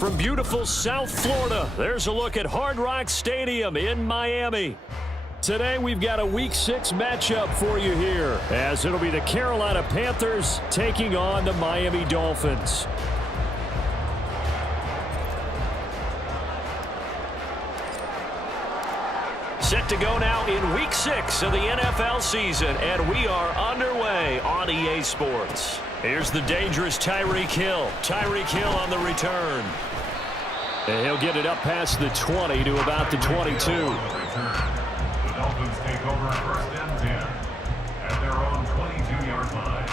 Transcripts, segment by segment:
From beautiful South Florida, there's a look at Hard Rock Stadium in Miami. Today, we've got a Week 6 matchup for you here, as it'll be the Carolina Panthers taking on the Miami Dolphins. Set to go now in Week 6 of the NFL season, and we are underway on EA Sports. Here's the dangerous Tyreek Hill. Tyreek Hill on the return. And he'll get it up past the 20 to about the 22. The Dolphins take over first and 10 at their own 22-yard line.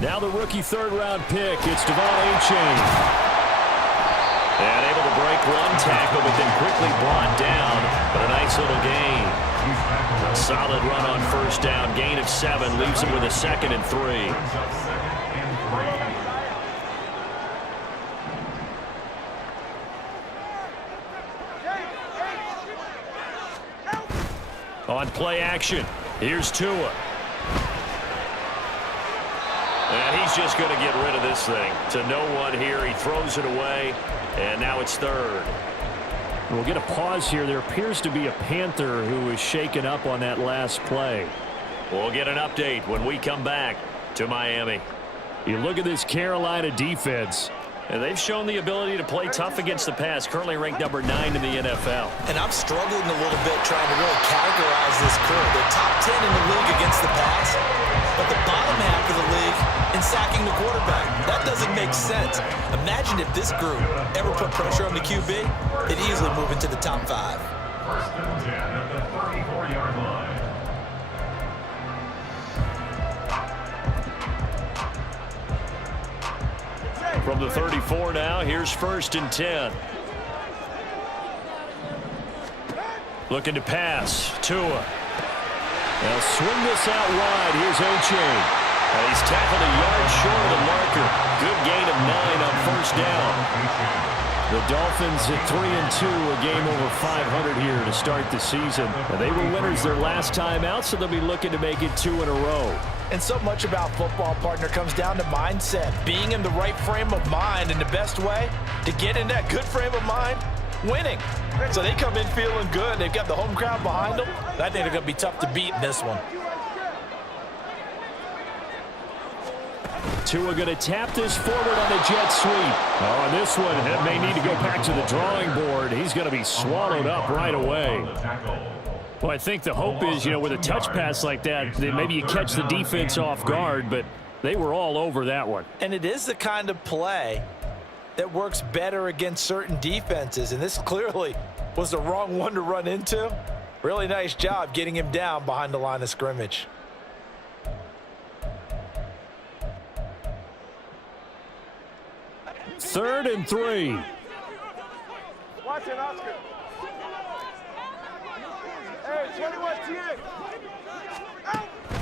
Now the rookie third-round pick, it's Devon Achane. And able to break one tackle, but then quickly brought down. But a nice little gain. A solid run on first down. Gain of 7 leaves him with a 2nd and 3. On play action, here's Tua. And he's just going to get rid of this thing. To no one here. He throws it away, and now it's 3rd. We'll get a pause here. There appears to be a Panther who was shaken up on that last play. We'll get an update when we come back to Miami. You look at this Carolina defense, and they've shown the ability to play tough against the pass, currently ranked number 9 in the NFL. And I'm struggling a little bit trying to really categorize this crew. They're top 10 in the league against the pass, but the bottom half of the league in sacking the quarterback. That doesn't make sense. Imagine if this group ever put pressure on the QB, they'd easily move into the top 5. First and 10 at the 34-yard line. From the 34 now, here's 1st and 10. Looking to pass. Tua. They'll swing this out wide. Here's Achane. And he's tackled a yard short of the marker. Good gain of 9 on first down. The Dolphins at 3-2, a game over 500 here to start the season. And they were winners their last time out, so they'll be looking to make it 2 in a row. And so much about football, partner, comes down to mindset. Being in the right frame of mind, and the best way to get in that good frame of mind, winning. So they come in feeling good. They've got the home crowd behind them. I think they're going to be tough to beat in this one. Tua going to tap this forward on the jet sweep. Oh, and this one may need to go back to the drawing board. He's going to be swallowed up right away. Well, I think the hope is, with a touch pass like that maybe you catch the defense off guard, but they were all over that one. And it is the kind of play that works better against certain defenses, and this clearly was the wrong one to run into. Really nice job getting him down behind the line of scrimmage. Third and 3. Watch it, Oscar. Hey, 21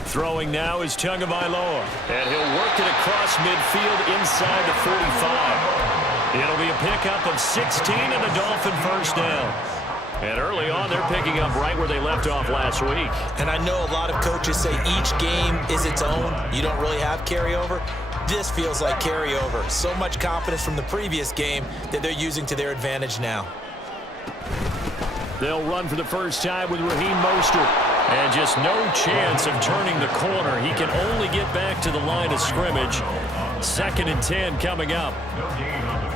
Throwing now is Tagovailoa, and he'll work it across midfield inside the 45. It'll be a pickup of 16 and a Dolphin first down. And early on, they're picking up right where they left off last week. And I know a lot of coaches say each game is its own. You don't really have carryover. This feels like carryover. So much confidence from the previous game that they're using to their advantage now. They'll run for the first time with Raheem Mostert. And just no chance of turning the corner. He can only get back to the line of scrimmage. 2nd and 10 coming up.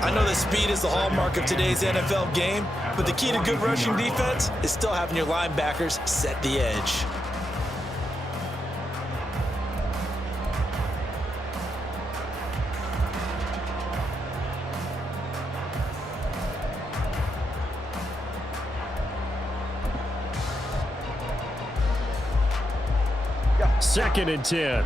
I know that speed is the hallmark of today's NFL game, but the key to good rushing defense is still having your linebackers set the edge. Second and 10.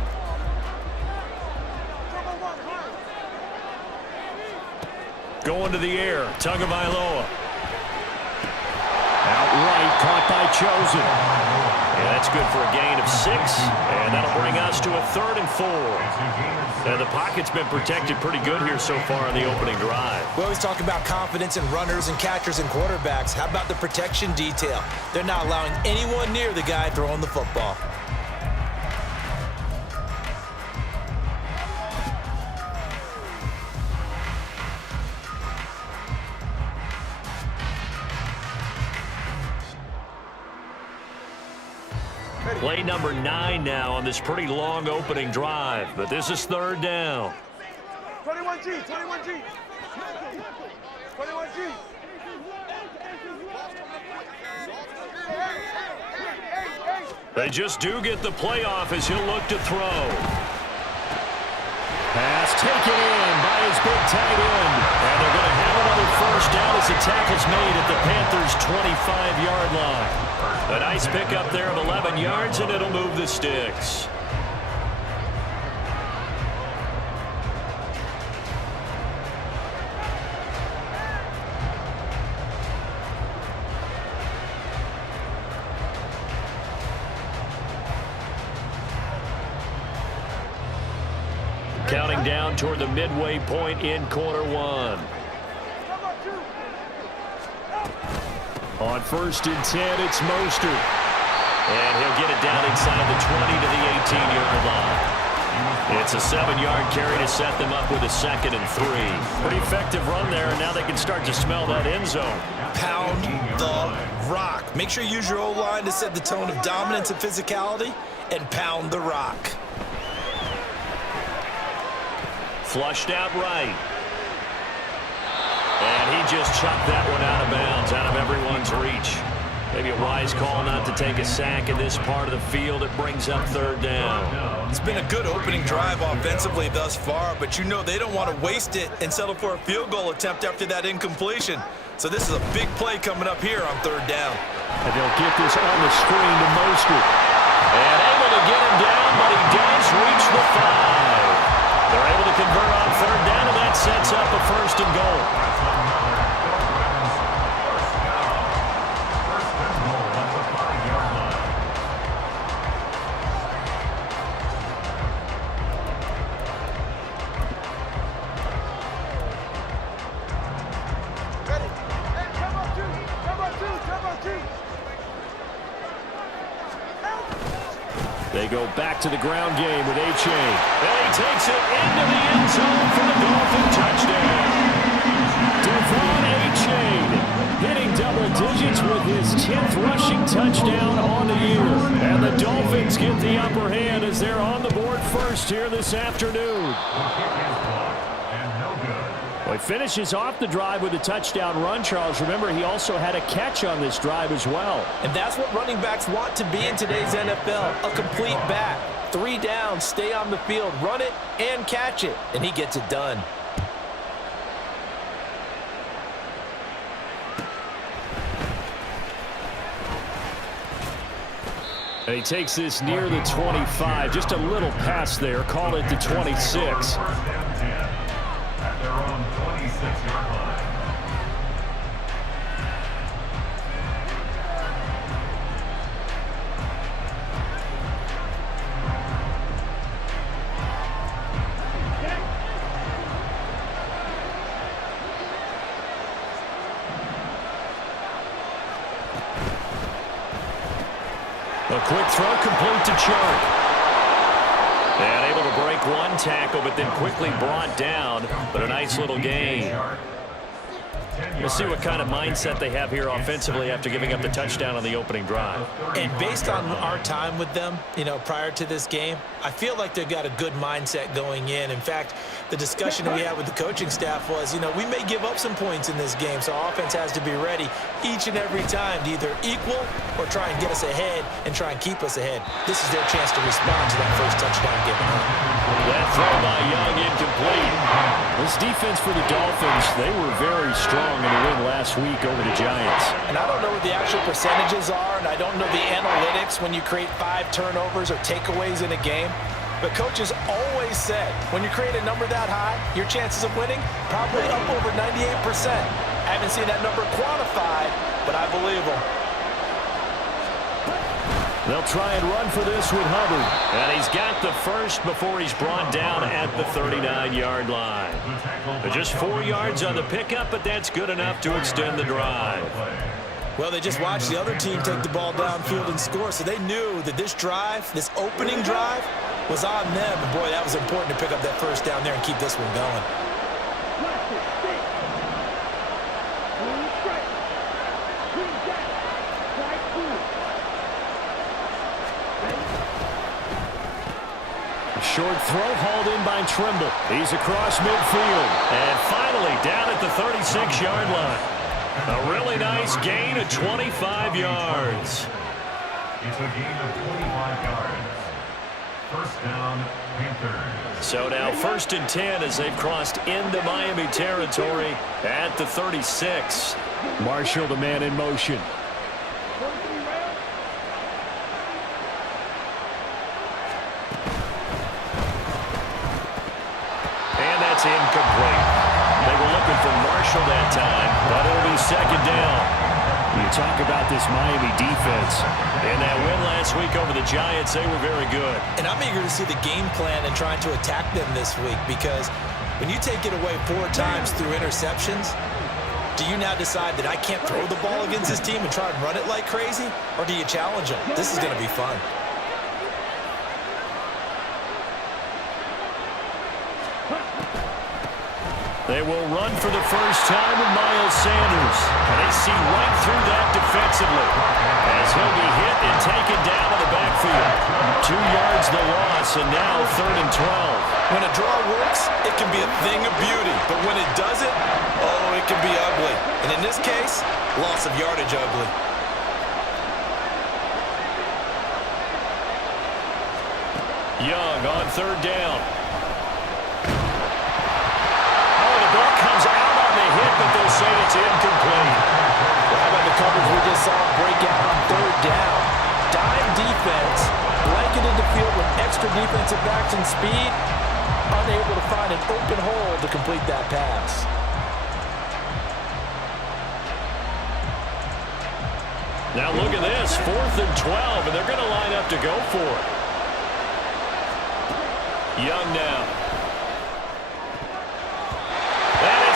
Going to the air, Tagovailoa. Outright, caught by Chosen. And that's good for a gain of 6. And that'll bring us to a 3rd and 4. And the pocket's been protected pretty good here so far on the opening drive. We always talk about confidence in runners and catchers and quarterbacks. How about the protection detail? They're not allowing anyone near the guy throwing the football. Play number 9 now on this pretty long opening drive, but this is 3rd down. 21G, 21G. 21G. They just do get the playoff as he'll look to throw. Pass taken in by his big tight end. And they're going to have another 1st down as the tackle's made at the Panthers' 25-yard line. A nice pickup there of 11 yards, and it'll move the sticks. Counting down toward the midway point in quarter 1. On 1st and 10, it's Mostert. And he'll get it down inside the 20 to the 18-yard line. It's a 7-yard carry to set them up with a 2nd and 3. Pretty effective run there, and now they can start to smell that end zone. Pound the rock. Make sure you use your O-line to set the tone of dominance and physicality, and pound the rock. Flushed out right. And he just chucked that one out of bounds, out of everyone's reach. Maybe a wise call not to take a sack in this part of the field. It brings up 3rd down. It's been a good opening drive offensively thus far, but you know they don't want to waste it and settle for a field goal attempt after that incompletion. So this is a big play coming up here on 3rd down. And they'll get this on the screen to Mostert. And able to get him down, but he does reach the 5. They're able to convert on 3rd down, and that sets up a 1st and goal. They go back to the ground game with A-Chain. And he takes it into the end zone for the Dolphin touchdown. Devon A-Chain hitting double digits with his 10th rushing touchdown on the year. And the Dolphins get the upper hand as they're on the board 1st here this afternoon. Well, he finishes off the drive with a touchdown run, Charles. Remember, he also had a catch on this drive as well. And that's what running backs want to be in today's NFL, a complete back. 3 downs, stay on the field, run it, and catch it. And he gets it done. And he takes this near the 25. Just a little pass there. Call it the 26. At their own 26-yard line. A quick throw complete to Chark. And able to break one tackle, but then quickly brought down. But a nice little gain. We'll see what kind of mindset they have here offensively after giving up the touchdown on the opening drive. And based on our time with them, prior to this game, I feel like they've got a good mindset going in. In fact, the discussion that we had with the coaching staff was, we may give up some points in this game, so our offense has to be ready each and every time to either equal or try and get us ahead and try and keep us ahead. This is their chance to respond to that first touchdown given up. That throw by Young incomplete. This defense for the Dolphins, they were very strong in the win last week over the Giants. And I don't know what the actual percentages are, and I don't know the analytics when you create 5 turnovers or takeaways in a game. But coaches always said, when you create a number that high, your chances of winning probably up over 98%. I haven't seen that number quantified, but I believe them. They'll try and run for this with Hubbard. And he's got the first before he's brought down at the 39-yard line. Just 4 yards on the pickup, but that's good enough to extend the drive. Well, they just watched the other team take the ball downfield and score, so they knew that this drive, this opening drive, was on them. And, boy, that was important to pick up that first down there and keep this one going. Short throw hauled in by Trimble. He's across midfield. And finally down at the 36-yard line. A really nice gain of 25 yards. It's a gain of 25 yards. First down, Panthers. So now 1st and 10 as they've crossed into Miami territory at the 36. Marshall, the man in motion. Incomplete. They were looking for Marshall that time, but it'll be 2nd down. You talk about this Miami defense. In that win last week over the Giants, they were very good. And I'm eager to see the game plan and trying to attack them this week, because when you take it away 4 times through interceptions, do you now decide that I can't throw the ball against this team and try and run it like crazy? Or do you challenge them? This is going to be fun. They will run for the first time with Miles Sanders. And they see right through that defensively as he'll be hit and taken down in the backfield. 2 yards the loss, and now 3rd and 12. When a draw works, it can be a thing of beauty. But when it doesn't, oh, it can be ugly. And in this case, loss of yardage ugly. Young on 3rd down. Comes out on the hit, but they'll say it's incomplete. How about the coverage we just saw break out on 3rd down? Dime defense, blanketed the field with extra defensive backs and speed, unable to find an open hole to complete that pass. Now look at this, 4th and 12, and they're going to line up to go for it. Young now.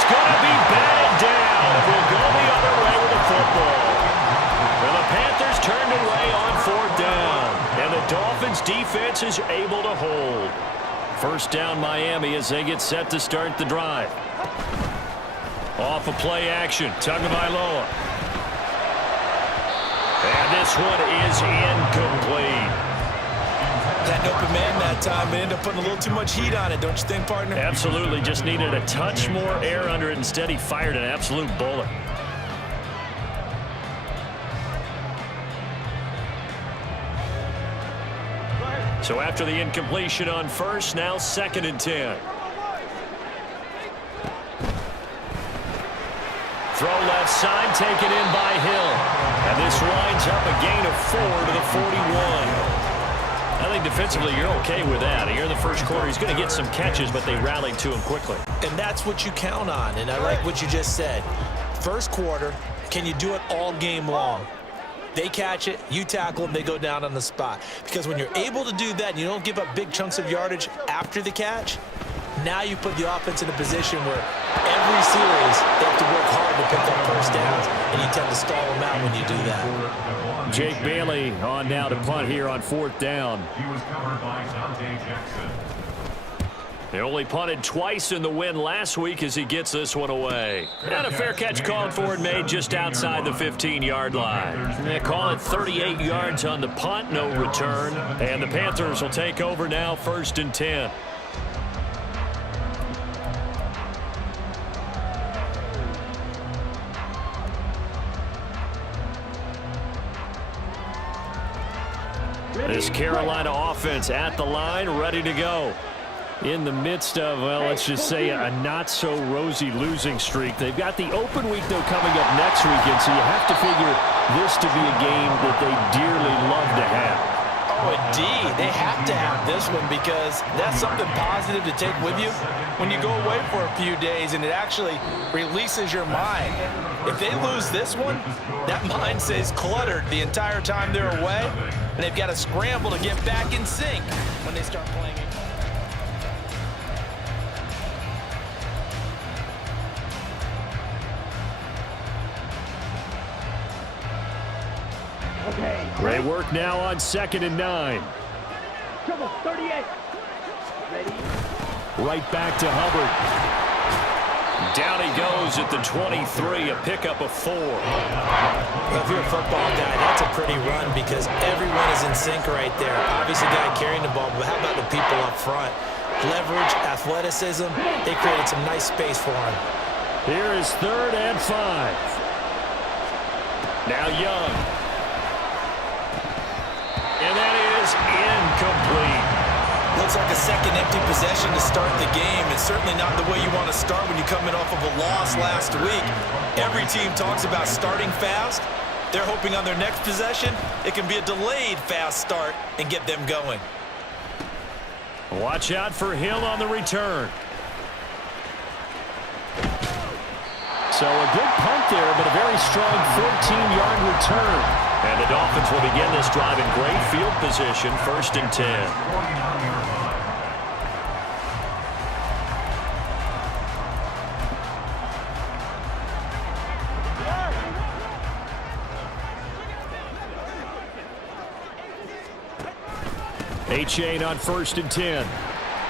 Going to be batted down. We'll go the other way with the football. And the Panthers turned away on 4th down. And the Dolphins defense is able to hold. First down Miami as they get set to start the drive. Off of play action. Tagovailoa. And this one is incomplete. That open man that time, but ended up putting a little too much heat on it, don't you think, partner? Absolutely. Just needed a touch more air under it. Instead, he fired an absolute bullet. So after the incompletion on 1st, now 2nd and 10. Throw left side, taken in by Hill. And this winds up a gain of 4 to the 41. I think defensively you're okay with that. Here in the first quarter, he's going to get some catches, but they rallied to him quickly. And that's what you count on, and I like what you just said. First quarter, can you do it all game long? They catch it, you tackle them, they go down on the spot. Because when you're able to do that and you don't give up big chunks of yardage after the catch, now you put the offense in a position where every series they have to work hard to pick up first downs, and you tend to stall them out when you do that. Jake Bailey on now to punt here on 4th down. He was covered by Dante Jackson. They only punted twice in the win last week as he gets this one away. And a fair catch called for and made just outside the 15-yard line. They call it 38 yards on the punt, no return. And the Panthers will take over now, 1st and 10. This Carolina offense at the line, ready to go. In the midst of, well, let's just say a not-so-rosy losing streak. They've got the open week, though, coming up next weekend, so you have to figure this to be a game that they dearly love to have. Oh, indeed. They have to have this one because that's something positive to take with you when you go away for a few days, and it actually releases your mind. If they lose this one, that mind stays cluttered the entire time they're away. and they've got to scramble to get back in sync when they start playing it. Great work now on 2nd and 9. Trouble, 38. Ready? Right back to Hubbard. Down he goes at the 23, a pickup of 4. Well, if you're a football guy, that's a pretty run because everyone is in sync right there. Obviously, the guy carrying the ball, but how about the people up front? Leverage, athleticism, they created some nice space for him. Here is 3rd and 5. Now Young. And that is incomplete. Looks like a second empty possession to start the game, and certainly not the way you want to start when you're coming off of a loss last week. Every team talks about starting fast. They're hoping on their next possession, it can be a delayed fast start and get them going. Watch out for Hill on the return. So a good punt there, but a very strong 14-yard return. And the Dolphins will begin this drive in great field position, 1st and 10. A-Chain on 1st and 10.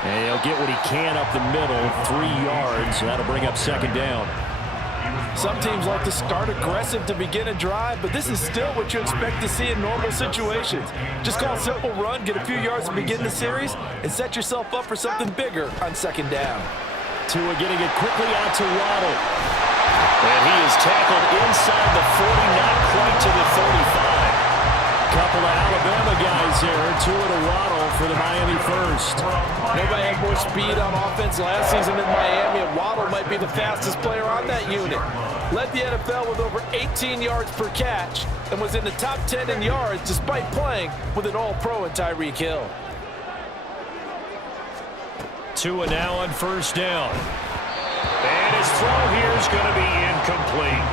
And he'll get what he can up the middle, 3 yards. That'll bring up 2nd down. Some teams like to start aggressive to begin a drive, but this is still what you expect to see in normal situations. Just call a simple run, get a few yards to begin the series, and set yourself up for something bigger on 2nd down. Tua getting it quickly out to Waddle. And he is tackled inside the 40, not quite to the 35. Couple of Alabama guys there, Tua to Waddle for the Miami first. Nobody had more speed on offense last season in Miami, and Waddle might be the fastest player on that unit. Led the NFL with over 18 yards per catch and was in the top 10 in yards despite playing with an all-pro in Tyreek Hill. Tua now on 1st down. And his throw here is going to be incomplete.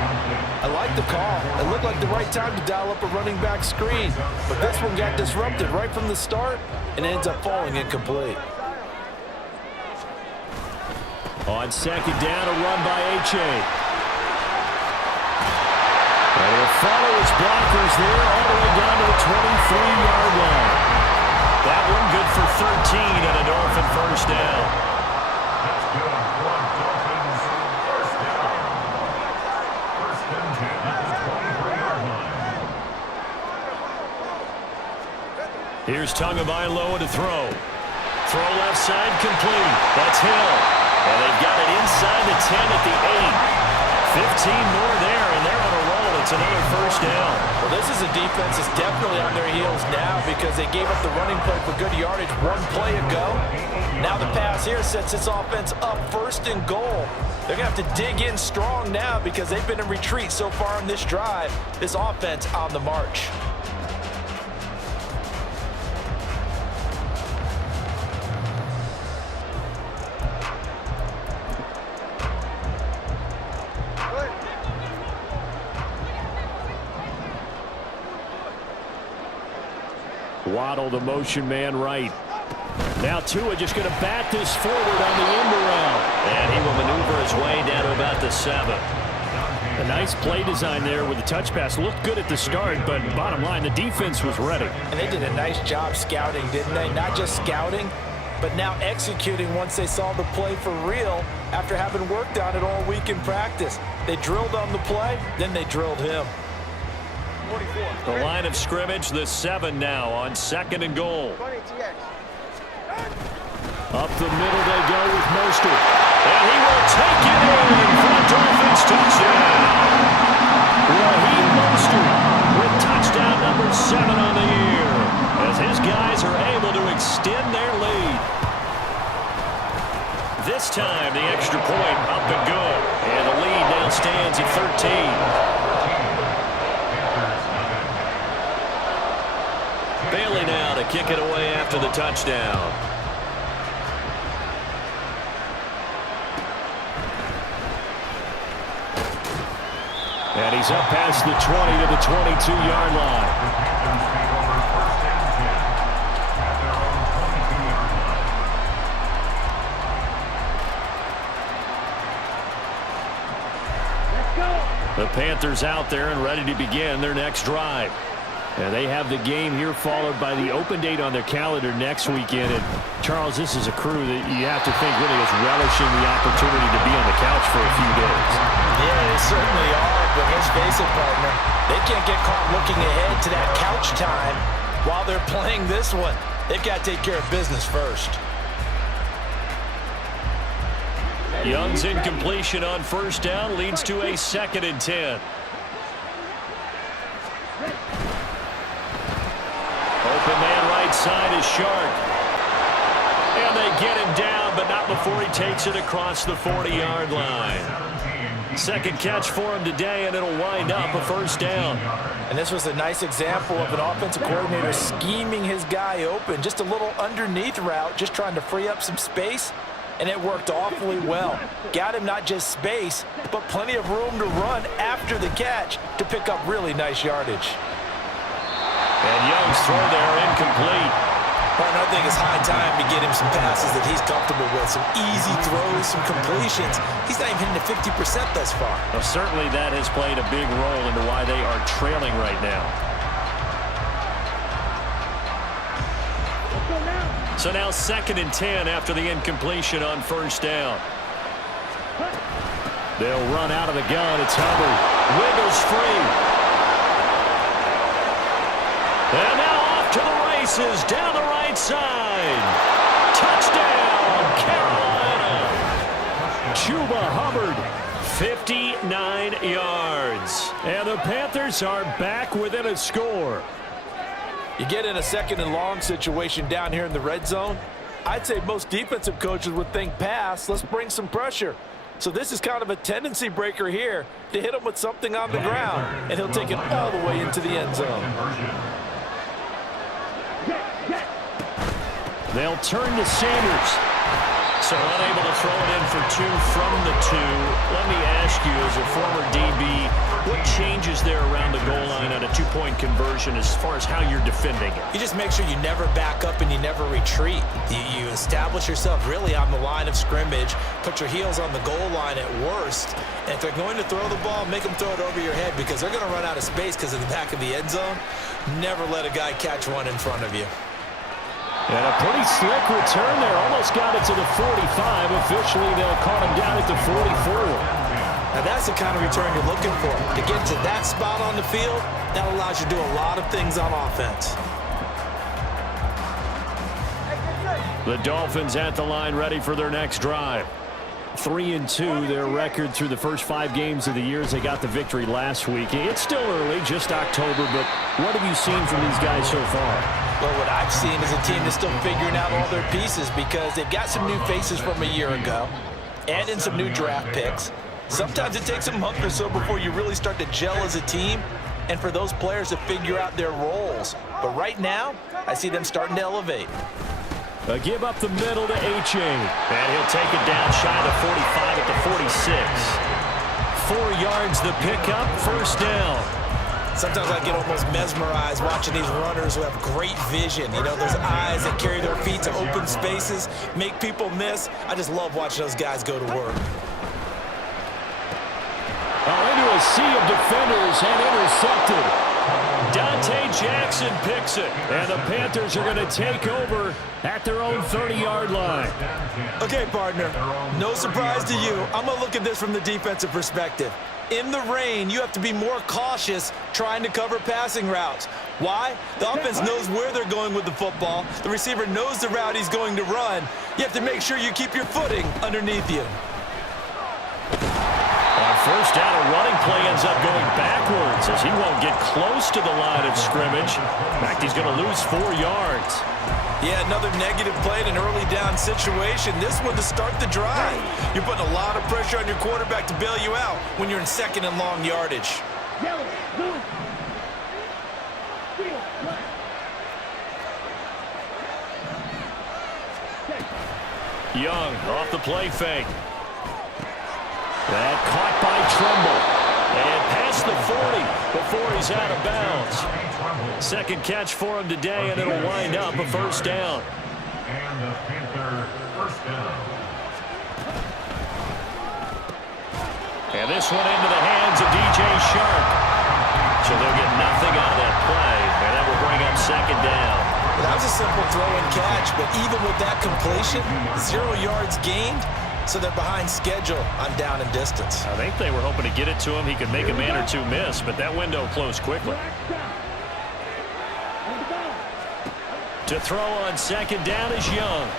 I like the call. It looked like the right time to dial up a running back screen, but this one got disrupted right from the start and ends up falling incomplete. On 2nd down, a run by A-Chain. And he'll follow his blockers there all the way down to the 23-yard line. That one good for 13 and a Dolphin 1st down. That's good on Dolphins. 1st down. 1st and 10 at the 23-yard line. Here's Tagovailoa to throw. Throw left side complete. That's Hill. And they've got it inside the 10 at the 8. 15 more there, and they're on a roll. It's another 1st down. Well, this is a defense that's definitely on their heels now because they gave up the running play for good yardage one play ago. Now the pass here sets this offense up 1st and goal. They're going to have to dig in strong now because they've been in retreat so far in this drive. This offense on the march. Waddle, the motion man right. Now Tua just going to bat this forward on the end around. And he will maneuver his way down to about the 7. A nice play design there with the touch pass. Looked good at the start, but bottom line, the defense was ready. And they did a nice job scouting, didn't they? Not just scouting, but now executing once they saw the play for real after having worked on it all week in practice. They drilled on the play, then they drilled him. The line of scrimmage, the 7 now on 2nd and goal. Up the middle they go with Mostert. And he will take it in for a Dolphins touchdown. Raheem Mostert with touchdown number 7 on the year as his guys are able to extend their lead. This time the extra point up and good. And the lead now stands at 13. Bailey now to kick it away after the touchdown. And he's up past the 20 to the 22-yard line. Panthers out there and ready to begin their next drive. And they have the game here followed by the open date on their calendar next weekend. And Charles, this is a crew that you have to think really is relishing the opportunity to be on the couch for a few days. Yeah, they certainly are, but let's face it, partner. They can't get caught looking ahead to that couch time while they're playing this one. They've got to take care of business first. Young's incompletion on first down leads to a 2nd and 10. Open man right side is Shark. And they get him down, but not before he takes it across the 40-yard line. Second catch for him today, and it'll wind up a first down. And this was a nice example of an offensive coordinator scheming his guy open. Just a little underneath route, just trying to free up some space, and it worked awfully well. Got him not just space, but plenty of room to run after the catch to pick up really nice yardage. And Young's throw there incomplete. Partner, I think it's high time to get him some passes that he's comfortable with. Some easy throws, some completions. He's not even hitting the 50% thus far. Well, certainly that has played a big role into why they are trailing right now. So now 2nd and 10 after the incompletion on first down. They'll run out of the gun. It's Hubbard. Wiggles free. And now off to the races down the right side. Touchdown, Carolina. Chuba Hubbard, 59 yards. And the Panthers are back within a score. You get in a 2nd and long situation down here in the red zone, I'd say most defensive coaches would think pass, let's bring some pressure. So this is kind of a tendency breaker here to hit him with something on the ground, and he'll take it all the way into the end zone. They'll turn to Sanders. So unable to throw it in for 2 from the 2. Let me ask you, as a former DB, what changes there around the goal line on a 2-point conversion as far as how you're defending it? You just make sure you never back up and you never retreat. You establish yourself really on the line of scrimmage, put your heels on the goal line at worst, and if they're going to throw the ball, make them throw it over your head because they're going to run out of space because of the back of the end zone. Never let a guy catch one in front of you. And a pretty slick return there. Almost got it to the 45. Officially, they'll call him down at the 44. Now, that's the kind of return you're looking for. To get to that spot on the field, that allows you to do a lot of things on offense. The Dolphins at the line ready for their next drive. 3-2, their record through the first 5 games of the year as they got the victory last week. It's still early, just October, but what have you seen from these guys so far? Well, what I've seen is a team that's still figuring out all their pieces because they've got some new faces from a year ago and in some new draft picks. Sometimes it takes a month or so before you really start to gel as a team and for those players to figure out their roles. But right now, I see them starting to elevate. A give up the middle to H.A. And he'll take it down shy of the 45 at the 46. 4 yards the pickup, first down. Sometimes I get almost mesmerized watching these runners who have great vision. You know, those eyes that carry their feet to open spaces, make people miss. I just love watching those guys go to work. Into a sea of defenders and intercepted. Dante Jackson picks it. And the Panthers are going to take over at their own 30-yard line. Okay, partner, no surprise to you. I'm going to look at this from the defensive perspective. In the rain, you have to be more cautious trying to cover passing routes. Why? The offense knows where they're going with the football. The receiver knows the route he's going to run. You have to make sure you keep your footing underneath you. On first down, a running play ends up going backwards as he won't get close to the line of scrimmage. In fact, he's going to lose 4 yards. Yeah, another negative play in an early down situation. This one to start the drive. You're putting a lot of pressure on your quarterback to bail you out when you're in 2nd and long yardage. Young off the play fake. That caught by Trumbull. And past the 40 before he's out of bounds. Second catch for him today, and it'll wind up a first down. And the Panther first down. And this one into the hands of DJ Shark. So they'll get nothing out of that play, and that will bring up second down. That was a simple throw and catch, but even with that completion, 0 yards gained, so they're behind schedule on down and distance. I think they were hoping to get it to him. He could make a man or two miss, but that window closed quickly. To throw on second down is Young.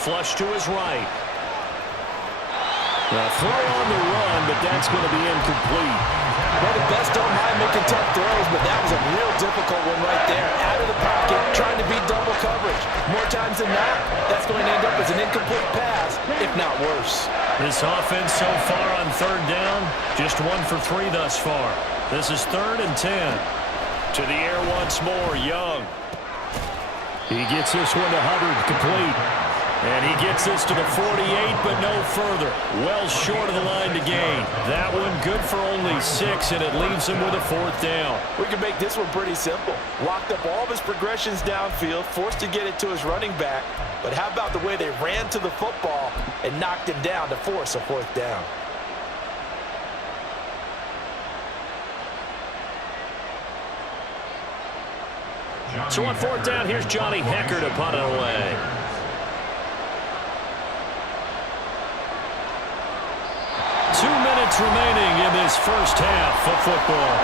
Flush to his right. A throw on the run, but that's going to be incomplete. Well, the best don't mind making tough throws, but that was a real difficult one right there. Out of the pocket, trying to beat double coverage. More times than not, that's going to end up as an incomplete pass, if not worse. This offense so far on third down, just 1 for 3 thus far. This is 3rd and 10. To the air once more, Young. He gets this one to Hubbard, complete. And he gets this to the 48, but no further. Well short of the line to gain. That one good for only 6, and it leaves him with a 4th down. We can make this one pretty simple. Locked up all of his progressions downfield, forced to get it to his running back. But how about the way they ran to the football and knocked him down to force a 4th down? So on 4th down, here's Johnny Hecker to punt it away. Remaining in this first half of football.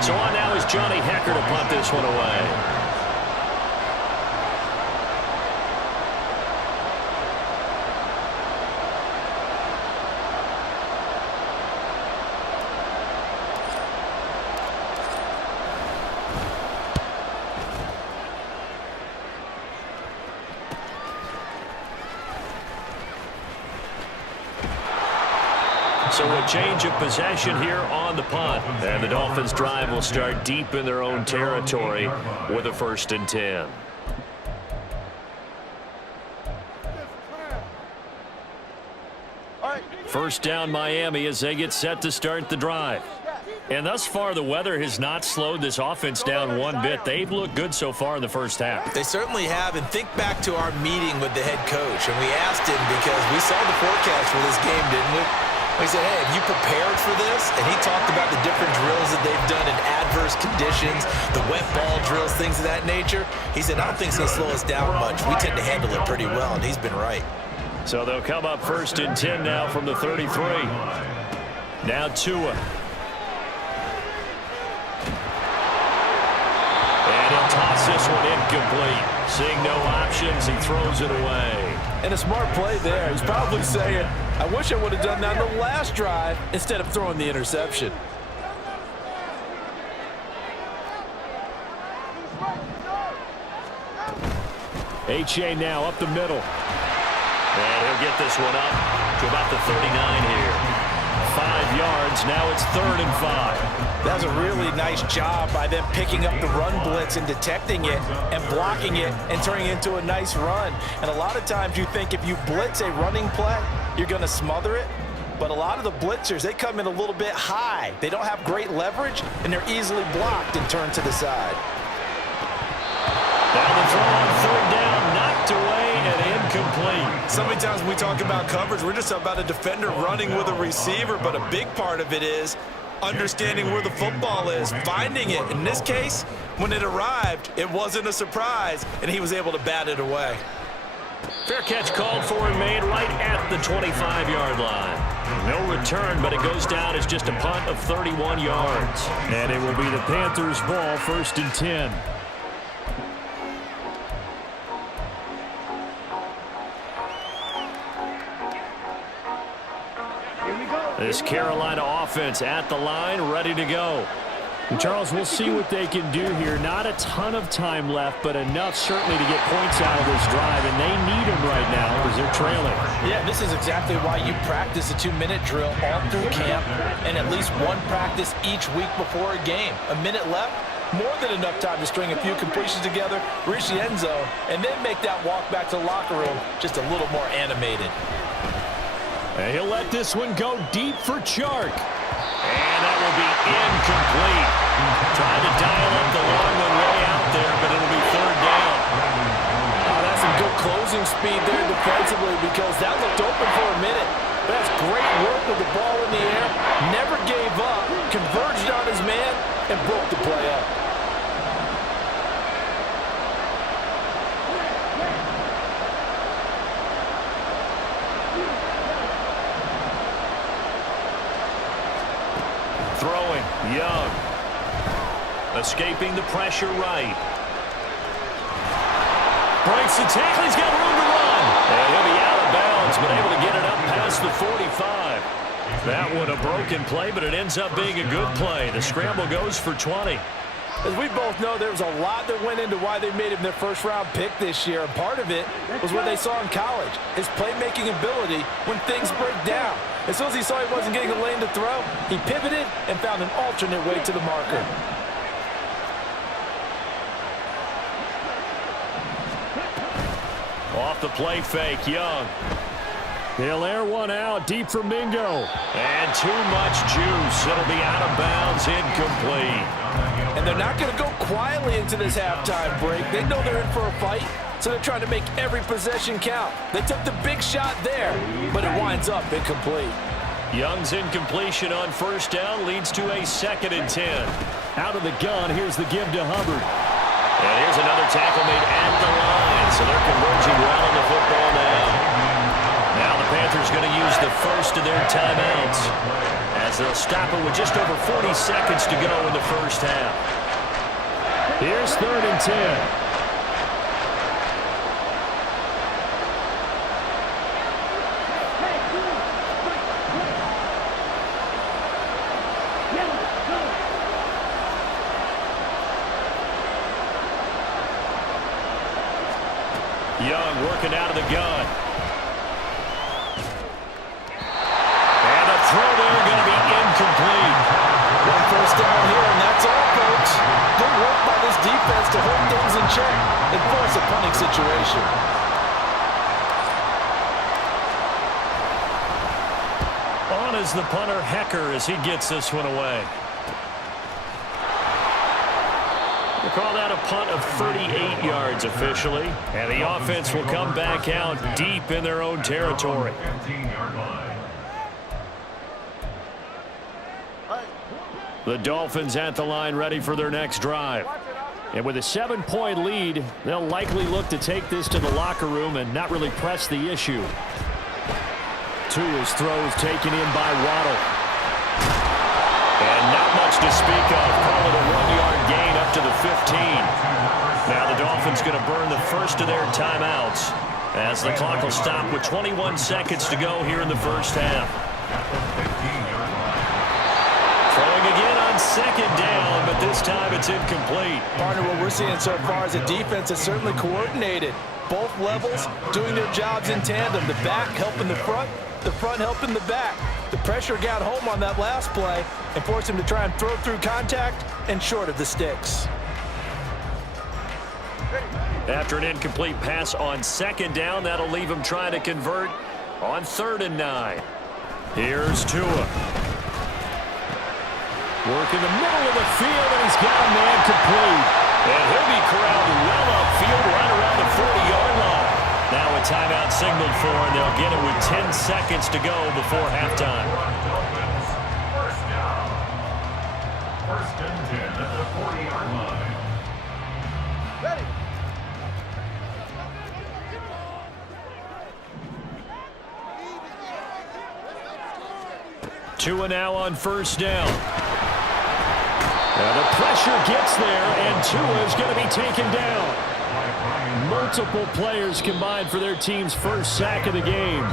So on now is Johnny Hecker to punt this one away. So a change of possession here on the punt. And the Dolphins' drive will start deep in their own territory with a 1st and 10. First down Miami as they get set to start the drive. And thus far, the weather has not slowed this offense down one bit. They've looked good so far in the first half. They certainly have. And think back to our meeting with the head coach. And we asked him because we saw the forecast for this game, didn't we? We said, hey, have you prepared for this? And he talked about the different drills that they've done in adverse conditions, the wet ball drills, things of that nature. He said, I don't think it's going to slow us down much. We tend to handle it pretty well, and he's been right. So they'll come up 1st and 10 now from the 33. Now Tua. And he'll toss this one incomplete. Seeing no options, he throws it away. And a smart play there. He's probably saying, I wish I would have done that in the last drive instead of throwing the interception. H.A. now up the middle. And he'll get this one up to about the 39 here. 5 yards. Now it's 3rd and 5. That was a really nice job by them picking up the run blitz and detecting it and blocking it and turning it into a nice run. And a lot of times you think if you blitz a running play, you're going to smother it. But a lot of the blitzers, they come in a little bit high. They don't have great leverage, and they're easily blocked and turned to the side. Down the throw on 3rd down, knocked away and incomplete. So many times when we talk about coverage, we're just about a defender running with a receiver, but a big part of it is understanding where the football is, finding it. In this case, when it arrived, it wasn't a surprise, and he was able to bat it away. Fair catch called for and made right at the 25-yard line. No return, but it goes down as just a punt of 31 yards. And it will be the Panthers' ball, 1st and 10. This Carolina offense at the line, ready to go. And Charles, we'll see what they can do here. Not a ton of time left, but enough certainly to get points out of this drive, and they need them right now because they're trailing. Yeah, this is exactly why you practice a 2-minute drill all through camp and at least one practice each week before a game. A minute left, more than enough time to string a few completions together, reach the end zone, and then make that walk back to the locker room just a little more animated. And he'll let this one go deep for Chark. And that will be incomplete. Trying to dial up the long one way out there, but it'll be 3rd down. Oh, that's some good closing speed there defensively because that and broke the play up. Throwing, Young. Escaping the pressure right. Breaks the tackle, he's got room to run. And he'll be out of bounds, but able to get it up past the 45. That one a broken play, but it ends up being a good play. The scramble goes for 20. As we both know, there was a lot that went into why they made him their first-round pick this year. And part of it was what they saw in college, his playmaking ability when things break down. As soon as he saw he wasn't getting a lane to throw, he pivoted and found an alternate way to the marker. Off the play fake, Young. He'll air one out deep for Mingo. And too much juice. It'll be out of bounds, incomplete. And they're not going to go quietly into this halftime break. They know they're in for a fight, so they're trying to make every possession count. They took the big shot there, but it winds up incomplete. Young's incompletion on first down leads to a 2nd and 10. Out of the gun, here's the give to Hubbard. And here's another tackle made at the line, so they're converging well on the football now. Now the Panthers going to use the first of their timeouts as they'll stop it with just over 40 seconds to go in the first half. Here's 3rd and 10. Young working out of the gun. And a throw there going to be incomplete. One first down here, and that's all, folks. Good work by this defense to hold things in check and force a punting situation. On is the punter, Hecker, as he gets this one away. We'll call that a punt of 38 yards officially. And the offense will come back out deep in their own territory. 15-yard line. The Dolphins at the line ready for their next drive. And with a 7-point lead, they'll likely look to take this to the locker room and not really press the issue. Tua's throws taken in by Waddle. And not much to speak of. Call it a 1-yard gain up to the 15. Now the Dolphins going to burn the first of their timeouts as the clock will stop with 21 seconds to go here in the first half. Throwing again on 2nd down, but this time it's incomplete. Partner, what we're seeing so far is a defense that's certainly coordinated. Both levels doing their jobs in tandem. The back helping the front helping the back. The pressure got home on that last play and forced him to try and throw through contact and short of the sticks. After an incomplete pass on 2nd down, that'll leave him trying to convert on 3rd and 9. Here's Tua. Work in the middle of the field, and he's got a man complete. And he'll be corralled well upfield right around the 40-yard line. Now a timeout signaled for, and they'll get it with 10 seconds to go before halftime. First down. 1st and 10 at the 40-yard line. Ready. Tua now on first down. Now the pressure gets there, and Tua is going to be taken down. Multiple players combined for their team's first sack of the game.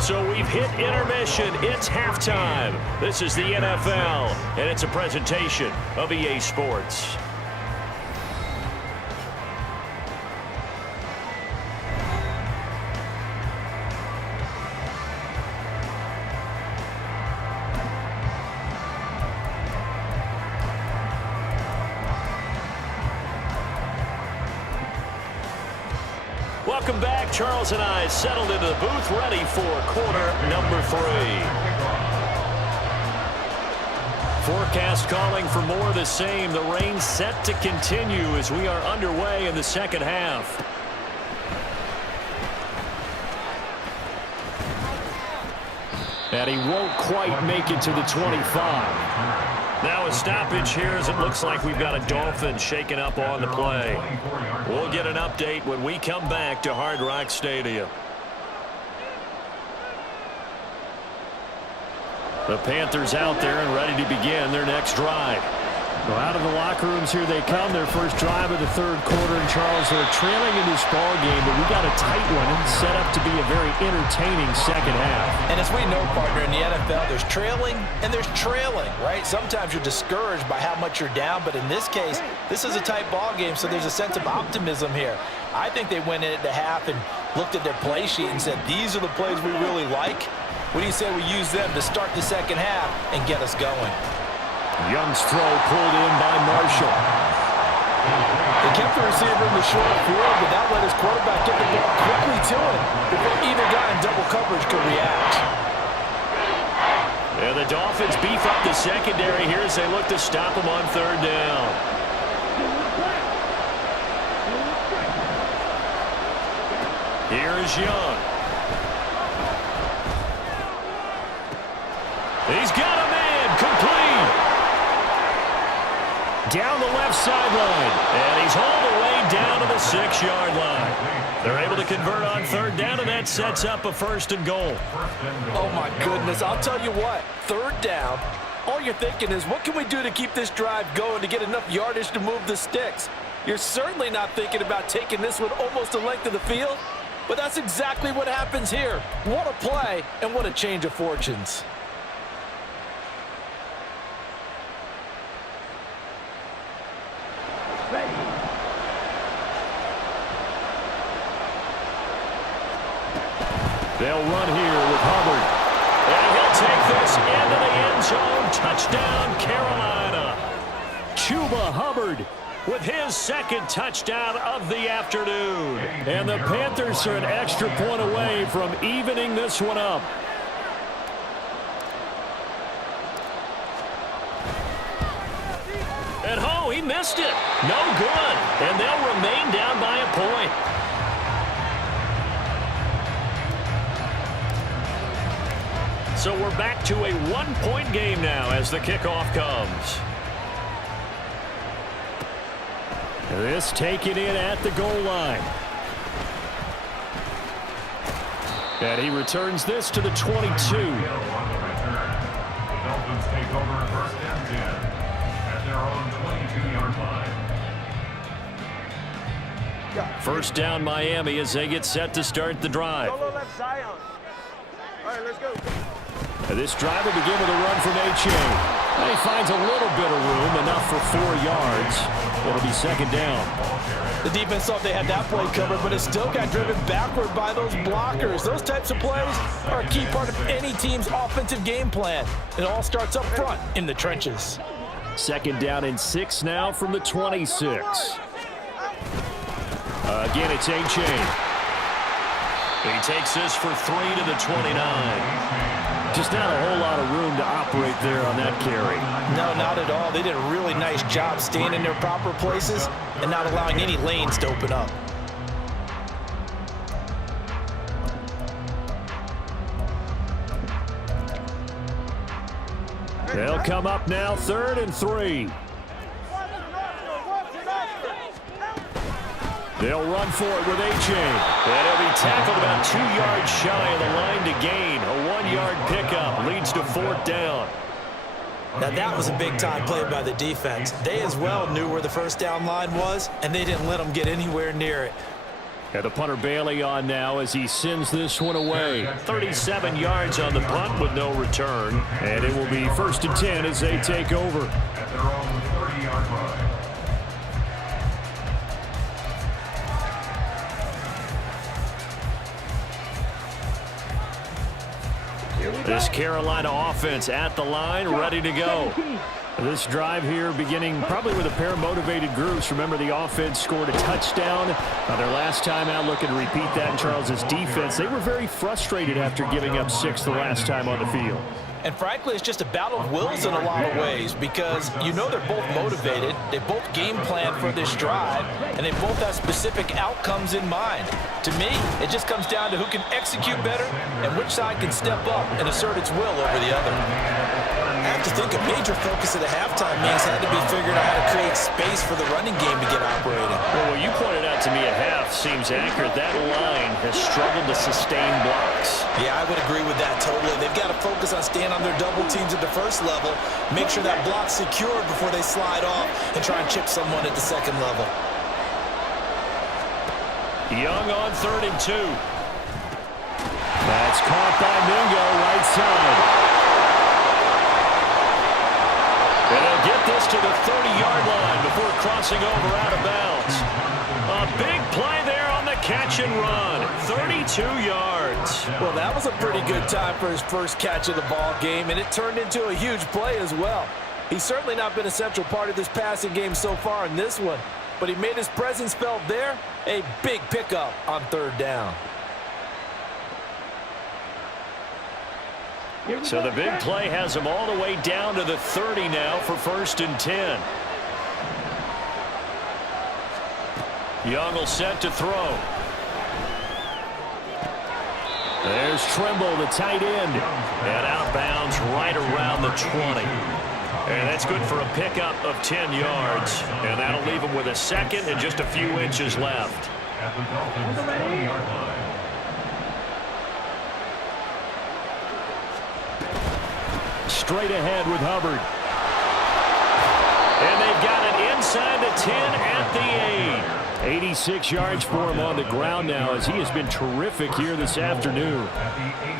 So we've hit intermission. It's halftime. This is the NFL, and it's a presentation of EA Sports. Welcome back. Charles and I settled into the booth, ready for quarter number 3. Forecast calling for more of the same. The rain set to continue as we are underway in the second half. And he won't quite make it to the 25. Now a stoppage here as it looks like we've got a Dolphin shaking up on the play. We'll get an update when we come back to Hard Rock Stadium. The Panthers out there and ready to begin their next drive. Well, out of the locker rooms here they come. Their first drive of the third quarter. And Charles, they're trailing in this ball game, but we got a tight one and set up to be a very entertaining second half. And as we know, partner, in the NFL, there's trailing and there's trailing, right? Sometimes you're discouraged by how much you're down, but in this case, this is a tight ball game, so there's a sense of optimism here. I think they went in at the half and looked at their play sheet and said, these are the plays we really like. What do you say we use them to start the second half and get us going? Young's throw pulled in by Marshall. They kept the receiver in the short field, but that let his quarterback get the ball quickly to him before either guy in double coverage could react. And the Dolphins beef up the secondary here as they look to stop him on third down. Here is Young. He's got a man, complete. Down the left sideline, and he's all the way down to the 6-yard line. They're able to convert on third down, and that sets up a first and goal. Oh, my goodness. I'll tell you what, third down, all you're thinking is, what can we do to keep this drive going to get enough yardage to move the sticks? You're certainly not thinking about taking this one almost the length of the field, but that's exactly what happens here. What a play, and what a change of fortunes. They'll run here with Hubbard. And he'll take this into the end zone. Touchdown, Carolina. Chuba Hubbard With his second touchdown of the afternoon. And the Panthers are an extra point away from evening this one up. And oh, he missed it. No good. And they'll remain down by a point. So we're back to a one-point game now as the kickoff comes. This taken in at the goal line. And he returns this to the 22. The Dolphins take over first and 10 at their own 22-yard line. First down Miami as they get set to start the drive. Solo left side. All right, let's go. And this drive will begin with a run from A-Chain. And he finds a little bit of room, enough for 4 yards. It'll be second down. The defense thought they had that play covered, but it still got driven backward by those blockers. Those types of plays are a key part of any team's offensive game plan. It all starts up front in the trenches. Second down and 6 now from the 26. Again, it's A-Chain. He takes this for 3 to the 29. Just not a whole lot of room to operate there on that carry. No, not at all. They did a really nice job staying in their proper places and not allowing any lanes to open up. They'll come up now, 3rd and 3. They'll run for it with A-Chain. And he'll be tackled about 2 yards shy of the line to gain. A 1-yard pickup leads to 4th down. Now that was a big-time play by the defense. They as well knew where the first down line was, and they didn't let them get anywhere near it. And the punter Bailey on now as he sends this one away. 37 yards on the punt with no return. And it will be 1st and 10 as they take over. At their own 30-yard line. This Carolina offense at the line, ready to go. This drive here beginning probably with a pair of motivated groups. Remember, the offense scored a touchdown their last time out. Looking to repeat that in Charles's defense. They were very frustrated after giving up 6 the last time on the field. And frankly, it's just a battle of wills in a lot of ways because you know they're both motivated, they both game plan for this drive, and they both have specific outcomes in mind. To me, it just comes down to who can execute better and which side can step up and assert its will over the other. I have to think a major focus at the halftime means had to be figuring out how to create space for the running game to get operating. Well, what you pointed out to me at half seems accurate. That line has struggled to sustain blocks. Yeah, I would agree with that totally. They've got to focus on staying on their double teams at the first level, make sure that block's secure before they slide off and try and chip someone at the second level. Young on 3rd and 2. That's caught by Mingo, right side. And they'll get this to the 30-yard line before crossing over out of bounds. A big play there on the catch and run. 32 yards. Well, that was a pretty good time for his first catch of the ball game, and it turned into a huge play as well. He's certainly not been a central part of this passing game so far in this one, but he made his presence felt there. A big pickup on 3rd down. So the big play has him all the way down to the 30 now for 1st and 10. Young will set to throw. There's Trimble, the tight end. And out of bounds right around the 20. And that's good for a pickup of 10 yards. And that'll leave him with a second and just a few inches left. At the Dolphins' 20-yard line. Straight ahead with Hubbard. And they've got it inside the 10 at the 8. 86 yards for him on the ground now, as he has been terrific here this afternoon.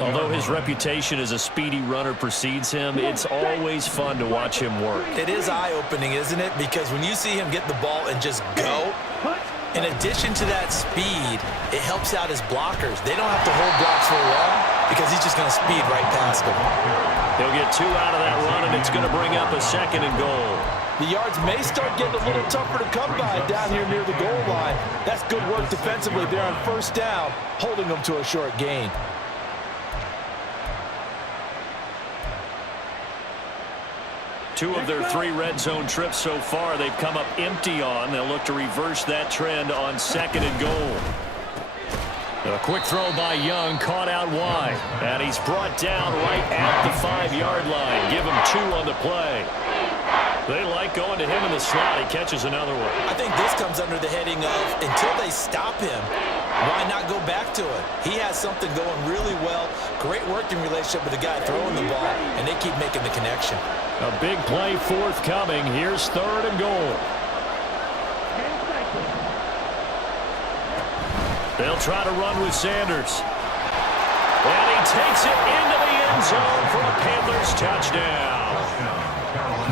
Although his reputation as a speedy runner precedes him, it's always fun to watch him work. It is eye-opening, isn't it? Because when you see him get the ball and just go, in addition to that speed, it helps out his blockers. They don't have to hold blocks for long because he's just going to speed right past them. He'll get 2 out of that run, and it's going to bring up a 2nd and goal. The yards may start getting a little tougher to come by down here near the goal line. That's good work defensively there on 1st down, holding them to a short gain. Two of their 3 red zone trips so far, they've come up empty on. They'll look to reverse that trend on 2nd and goal. A quick throw by Young, caught out wide. And he's brought down right at the 5-yard line. Give him 2 on the play. They like going to him in the slot. He catches another one. I think this comes under the heading of, until they stop him, why not go back to it? He has something going really well. Great working relationship with the guy throwing the ball, and they keep making the connection. A big play forthcoming. Here's 3rd and goal. They'll try to run with Sanders. And he takes it into the end zone for a Panthers touchdown.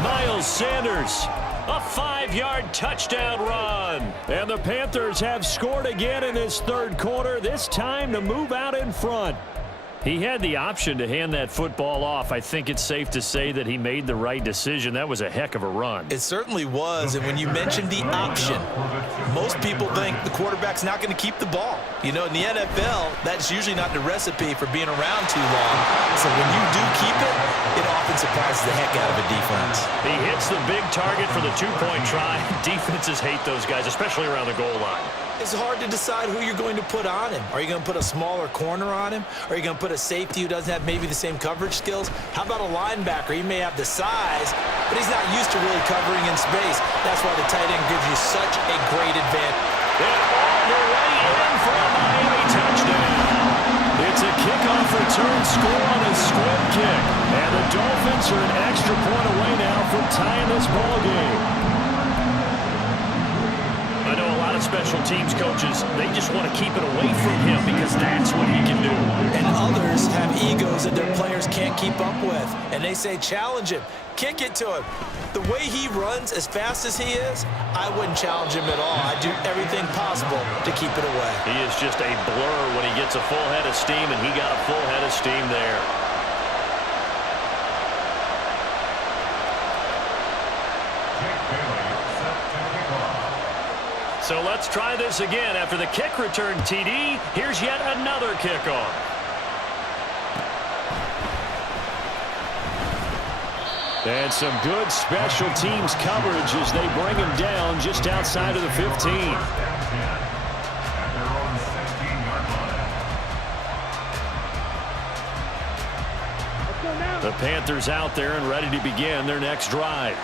Miles Sanders, a 5-yard touchdown run. And the Panthers have scored again in this 3rd quarter, this time to move out in front. He had the option to hand that football off. I think it's safe to say that he made the right decision. That was a heck of a run. It certainly was, and when you mentioned the option, most people think the quarterback's not going to keep the ball. You know, in the NFL, that's usually not the recipe for being around too long. So when you do keep it, it often surprises the heck out of a defense. He hits the big target for the 2-point try. Defenses hate those guys, especially around the goal line. It's hard to decide who you're going to put on him. Are you going to put a smaller corner on him? Are you going to put a safety who doesn't have maybe the same coverage skills? How about a linebacker? He may have the size, but he's not used to really covering in space. That's why the tight end gives you such a great advantage. And all the way in for a Miami touchdown. It's a kickoff return score on a squib kick. And the Dolphins are an extra point away now from tying this ball game. I know a lot of special teams coaches, they just want to keep it away from him because that's what he can do. And others have egos that their players can't keep up with. And they say, challenge him, kick it to him. The way he runs as fast as he is, I wouldn't challenge him at all. I'd do everything possible to keep it away. He is just a blur when he gets a full head of steam, and he got a full head of steam there. So let's try this again. After the kick return TD, here's yet another kickoff. And some good special teams coverage as they bring him down just outside of the 15. The Panthers out there and ready to begin their next drive.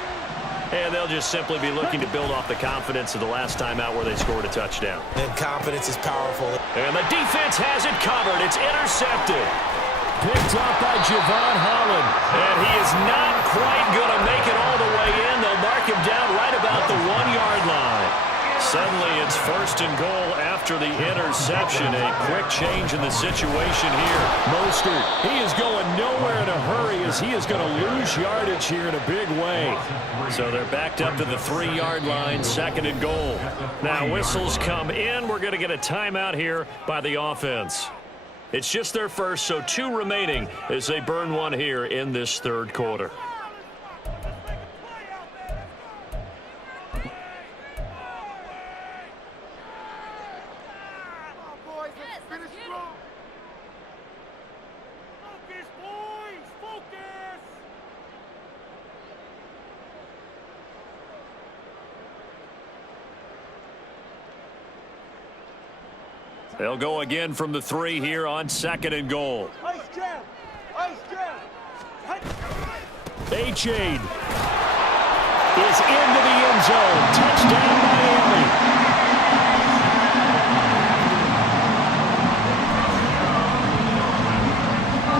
And they'll just simply be looking to build off the confidence of the last time out where they scored a touchdown. And confidence is powerful. And the defense has it covered. It's intercepted. Picked up by Javon Holland. And he is not quite going to make it all the way in. They'll mark him down right about the 1-yard line. Suddenly it's 1st and goal after the interception. A quick change in the situation here. Mostert, he is going nowhere in a hurry as he is going to lose yardage here in a big way. So they're backed up to the 3-yard line, 2nd and goal. Now whistles come in. We're going to get a timeout here by the offense. It's just their first, so 2 remaining as they burn one here in this 3rd quarter. They'll go again from the 3 here on 2nd and goal. H-Aid is into the end zone. Touchdown, Miami.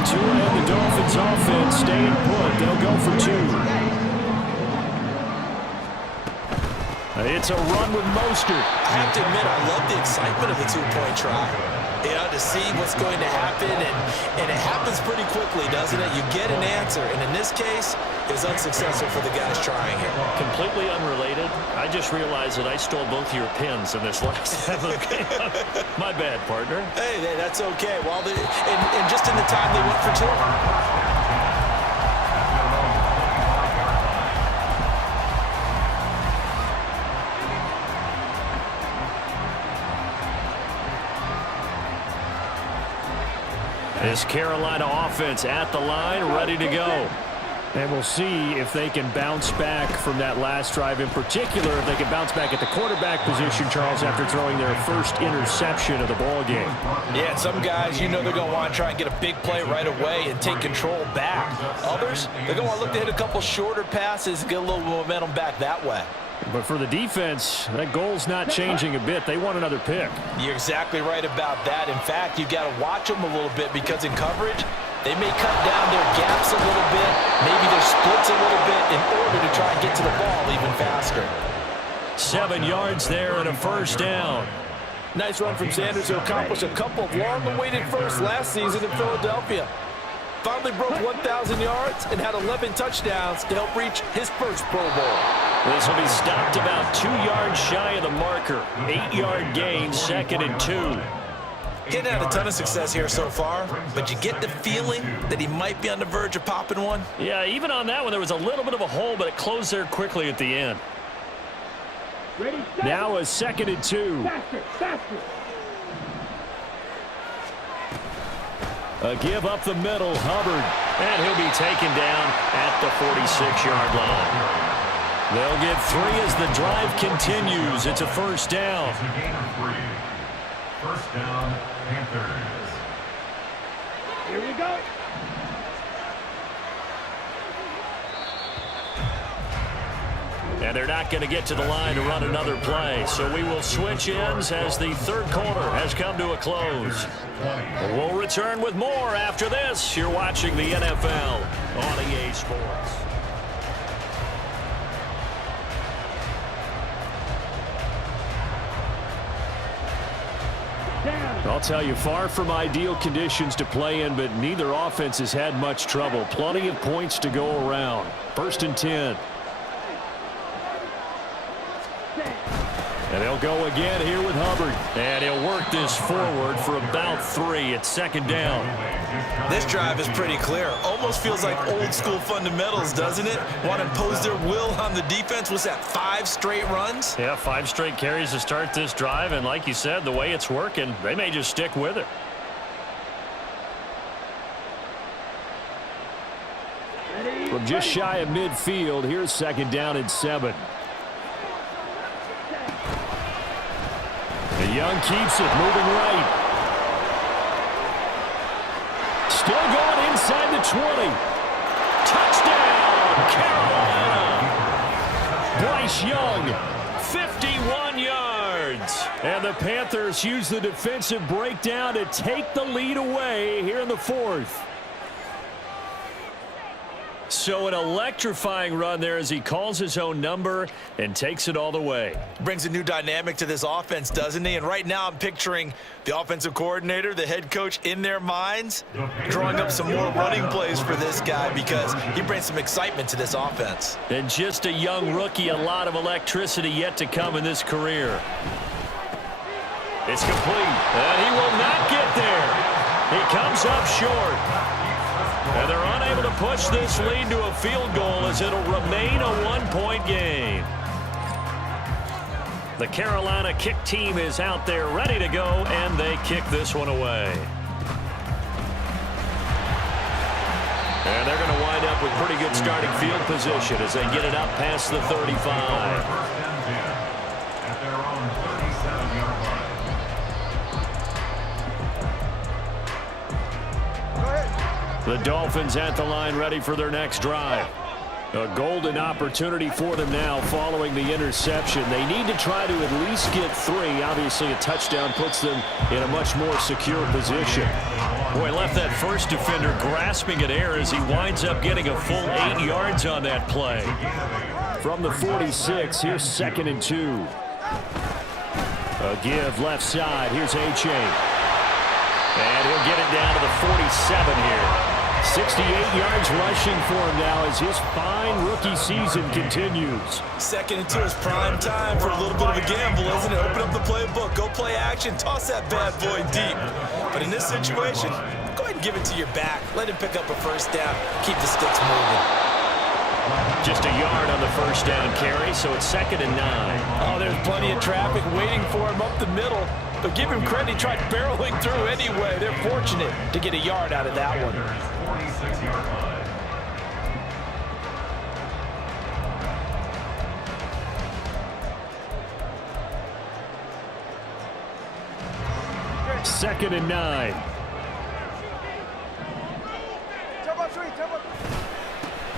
Tua and the Dolphins offense staying put. They'll go for 2. It's a run with Mostert. I have to admit, I love the excitement of a 2-point try. You know, to see what's going to happen, and it happens pretty quickly, doesn't it? You get an answer, and in this case, it was unsuccessful for the guys trying it. Completely unrelated. I just realized that I stole both your pins in this last game. My bad, partner. Hey, that's okay. Well, and just in the time they went for 2. This Carolina offense at the line, ready to go. And we'll see if they can bounce back from that last drive, in particular if they can bounce back at the quarterback position, Charles, after throwing their first interception of the ball game. Yeah, some guys, you know they're going to want to try and get a big play right away and take control back. Others, they're going to want to look to hit a couple shorter passes and get a little momentum back that way. But for the defense, that goal's not changing a bit. They want another pick. You're exactly right about that. In fact, you've got to watch them a little bit because in coverage, they may cut down their gaps a little bit, maybe their splits a little bit in order to try and get to the ball even faster. 7 yards there and a 1st down. Nice run from Sanders to accomplish a couple of long-awaited firsts last season in Philadelphia. Finally broke 1,000 yards and had 11 touchdowns to help reach his first Pro Bowl. This will be stopped about 2 yards shy of the marker. 8-yard gain, 2nd and 2. Getting had a ton of success here so far, but you get the feeling that he might be on the verge of popping one. Yeah, even on that one, there was a little bit of a hole, but it closed there quickly at the end. Now a 2nd and 2. A give up the middle, Hubbard. And he'll be taken down at the 46-yard line. They'll get 3 as the drive continues. It's a 1st down. It's a gain of 3. 1st down, Panthers. Here we go. And they're not going to get to the line to run another play. So we will switch ends as the 3rd quarter has come to a close. We'll return with more after this. You're watching the NFL on EA Sports. I'll tell you, far from ideal conditions to play in, but neither offense has had much trouble. Plenty of points to go around. 1st and 10. And they'll go again here with Hubbard. And he'll work this forward for about 3. It's 2nd down. This drive is pretty clear. Almost feels like old school fundamentals, doesn't it? Want to impose their will on the defense. Was that 5 straight runs? Yeah, 5 straight carries to start this drive. And like you said, the way it's working, they may just stick with it. From just shy of midfield, here's 2nd down and 7. The Young keeps it, moving right. Still going inside the 20. Bryce Young, 51 yards. And the Panthers use the defensive breakdown to take the lead away here in the fourth. So an electrifying run there as he calls his own number and takes it all the way. Brings a new dynamic to this offense, doesn't he? And right now I'm picturing the offensive coordinator, the head coach in their minds, drawing up some more running plays for this guy because he brings some excitement to this offense. And just a young rookie, a lot of electricity yet to come in this career. It's complete, and he will not get there. He comes up short. And they're unable to push this lead to a field goal as it'll remain a one-point game. The Carolina kick team is out there ready to go, and they kick this one away. And they're going to wind up with pretty good starting field position as they get it up past the 35. At their own 37-yard line. The Dolphins at the line ready for their next drive. A golden opportunity for them now following the interception. They need to try to at least get 3. Obviously, a touchdown puts them in a much more secure position. Boy, left that first defender grasping at air as he winds up getting a full 8 yards on that play. From the 46, here's 2nd and 2. A give left side. Here's A-Chain. And he'll get it down to the 47 here. 68 yards rushing for him now as his fine rookie season continues. 2nd and 2 is prime time for a little bit of a gamble, isn't it? Open up the playbook, go play action, toss that bad boy deep. But in this situation, go ahead and give it to your back. Let him pick up a first down. Keep the sticks moving. Just a yard on the first down carry, so it's 2nd and 9. Oh, there's plenty of traffic waiting for him up the middle. But give him credit, he tried barreling through anyway. They're fortunate to get a yard out of that one. 46-yard line. Second and 9.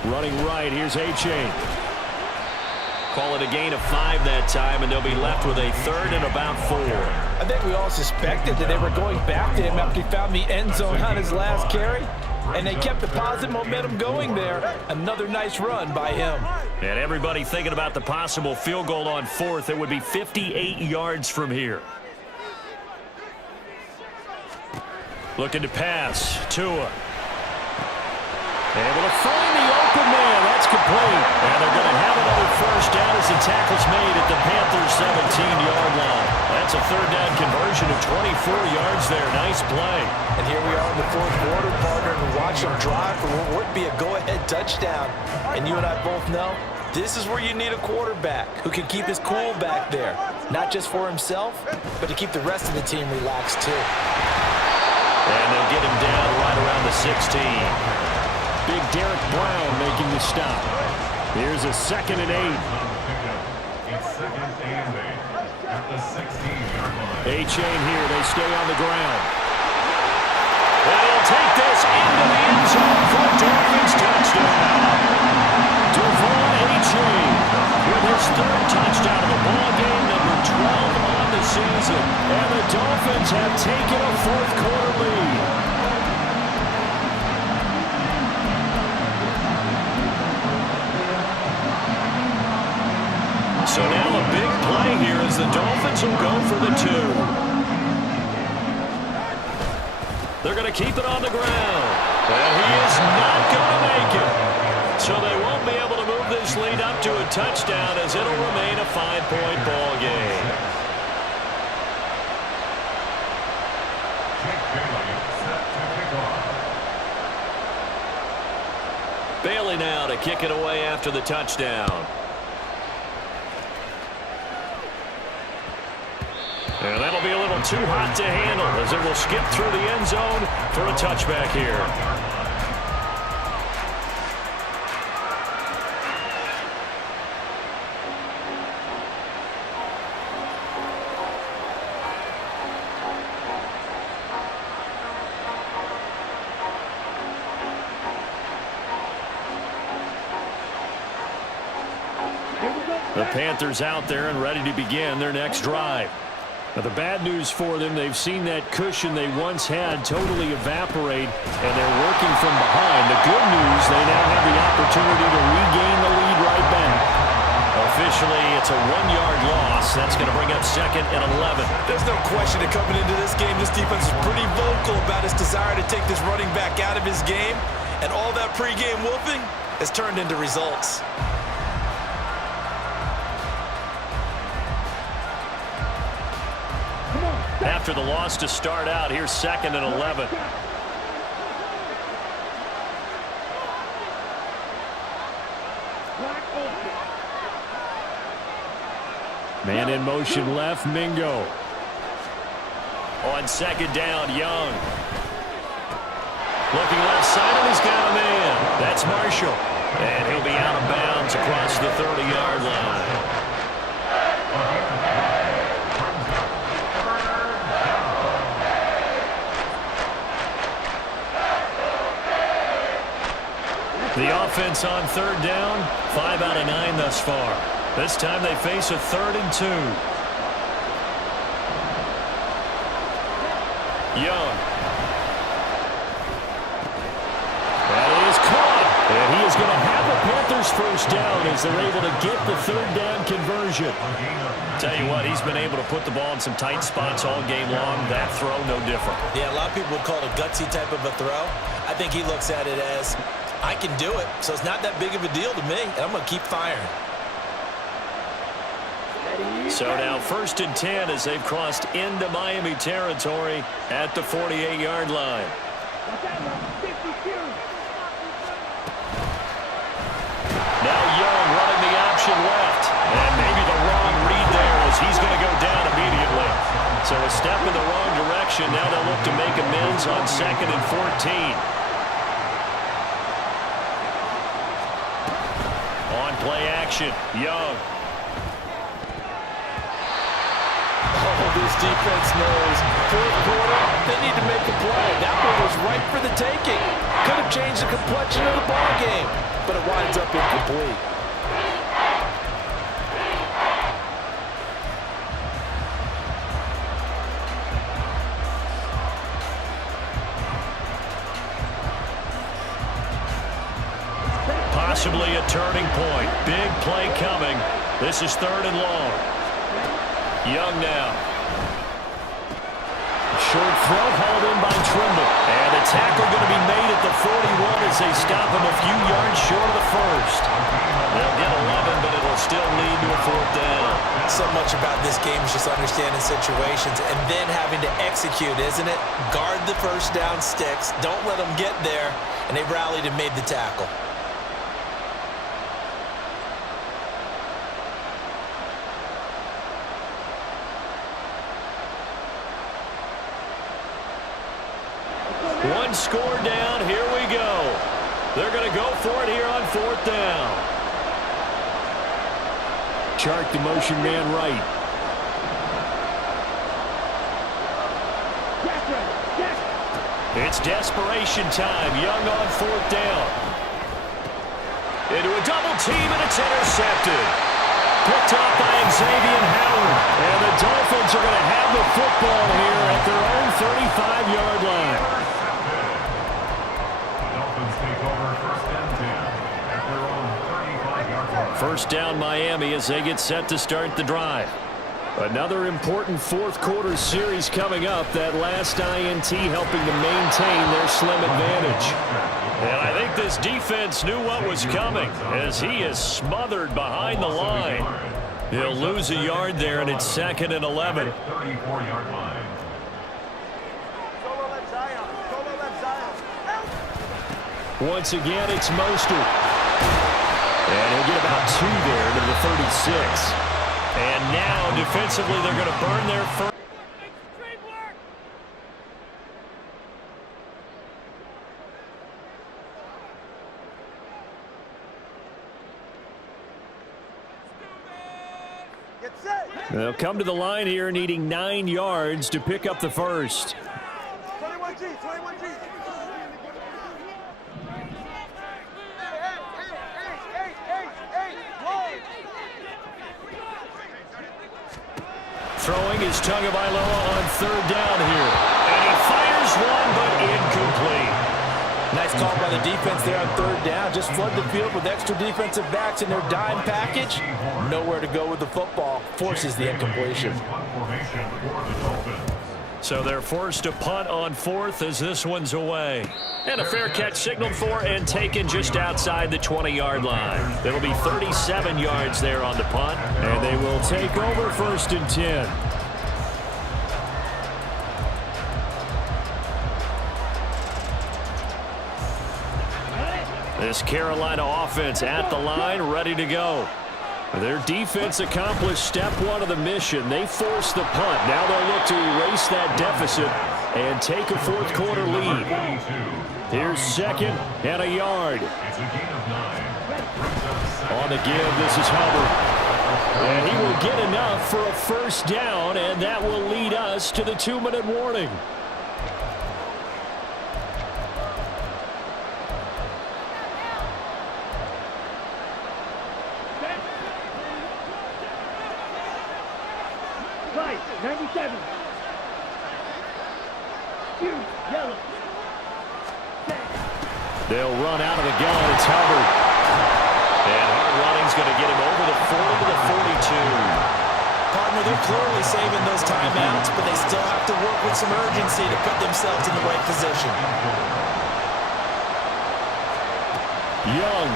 Running right, here's A-Chain. Call it a gain of 5 that time, and they'll be left with a 3rd and about 4. I think we all suspected that they were going back to him after he found the end zone on his last carry, and they kept the positive momentum going there. Another nice run by him. And everybody thinking about the possible field goal on 4th. It would be 58 yards from here. Looking to pass. Tua. Able to find the open man. That's complete. And they're going to have another first down as the tackle's made at the Panthers' 17-yard line. That's a 3rd down conversion of 24 yards there. Nice play. And here we are in the 4th quarter, partner, and watch them drive for what would be a go-ahead touchdown. And you and I both know this is where you need a quarterback who can keep his cool back there. Not just for himself, but to keep the rest of the team relaxed too. And they'll get him down right around the 16. Big Derek Brown making the stop. Here's a 2nd and 8. It's 2nd and 8 at the 16-yard line. A-Chain here. They stay on the ground. And he'll take this into the end zone for a Dolphins touchdown. Devon A-Chain with his 3rd touchdown of the ball game, number 12 on the season. And the Dolphins have taken a 4th quarter lead. So now a big play here as the Dolphins will go for the 2. They're going to keep it on the ground. And he is not going to make it. So they won't be able to move this lead up to a touchdown as it'll remain a 5-point ball game. Bailey now to kick it away after the touchdown. And that'll be a little too hot to handle as it will skip through the end zone for a touchback here. Panthers out there and ready to begin their next drive. Now, the bad news for them, they've seen that cushion they once had totally evaporate, and they're working from behind. The good news, they now have the opportunity to regain the lead right back. Officially, it's a 1-yard loss. That's going to bring up 2nd and 11. There's no question that coming into this game, this defense is pretty vocal about its desire to take this running back out of his game, and all that pregame wolfing has turned into results. After the loss to start out, here's 2nd and 11. Man in motion left, Mingo. On 2nd down, Young. Looking left side, and he's got a man. That's Marshall. And he'll be out of bounds across the 30-yard line. The offense on 3rd down, 5 out of 9 thus far. This time they face a 3rd and 2. Young. That is caught. And he is going to have the Panthers first down as they're able to get the 3rd down conversion. Tell you what, he's been able to put the ball in some tight spots all game long. That throw, no different. Yeah, a lot of people would call it a gutsy type of a throw. I think he looks at it as, I can do it, so it's not that big of a deal to me, and I'm going to keep firing. So now 1st and 10 as they've crossed into Miami territory at the 48-yard line. Now Young running the option left. And maybe the wrong read there as he's going to go down immediately. So a step in the wrong direction. Now they'll look to make amends on 2nd and 14. On play action, Young. This defense knows 4th quarter, they need to make a play. That one was right for the taking. Could have changed the complexion of the ball game, but it winds up incomplete. Possibly a turning point. Big play coming. This is 3rd and long. Young now. Short throw hauled in by Trimble. And a tackle going to be made at the 41 as they stop him a few yards short of the 1st. They'll get 11, but it'll still lead to a 4th down. So much about this game is just understanding situations and then having to execute, isn't it? Guard the 1st down sticks. Don't let them get there. And they rallied and made the tackle. One score down. Here we go. They're going to go for it here on 4th down. Chark the motion man right. It's desperation time. Young on 4th down. Into a double team, and it's intercepted. Picked off by Xavier Howard. And the Dolphins are going to have the football here at their own 35-yard line. First down Miami as they get set to start the drive. Another important 4th quarter series coming up. That last INT helping to maintain their slim advantage. And I think this defense knew what was coming as he is smothered behind the line. He'll lose a yard there, and it's 2nd and 11. 34-yard line. Once again, it's Mostert. And he'll get about 2 there to the 36. And now, defensively, they're going to burn their first. They'll come to the line here needing 9 yards to pick up the first. 21G, 21G. throwing is Tagovailoa on third down here. And he fires one, but incomplete. Nice call by the defense there on third down. Just flood the field with extra defensive backs in their dime package. Nowhere to go with the football. Forces the incompletion. So they're forced to punt on fourth as this one's away. And a fair catch signaled for and taken just outside the 20-yard line. It'll be 37 yards there on the punt. And they will take over first and 10. This Carolina offense at the line, ready to go. Their defense accomplished step one of the mission. They forced the punt. Now they'll look to erase that deficit and take a fourth quarter lead. Here's second and a yard. On the give, this is Hubbard. And he will get enough for a first down, and that will lead us to the 2-minute warning. They'll run out of the gun. It's Hubbard. And hard running's going to get him over the 40 to the 42. Partner, they're clearly saving those timeouts, but they still have to work with some urgency to put themselves in the right position. Young.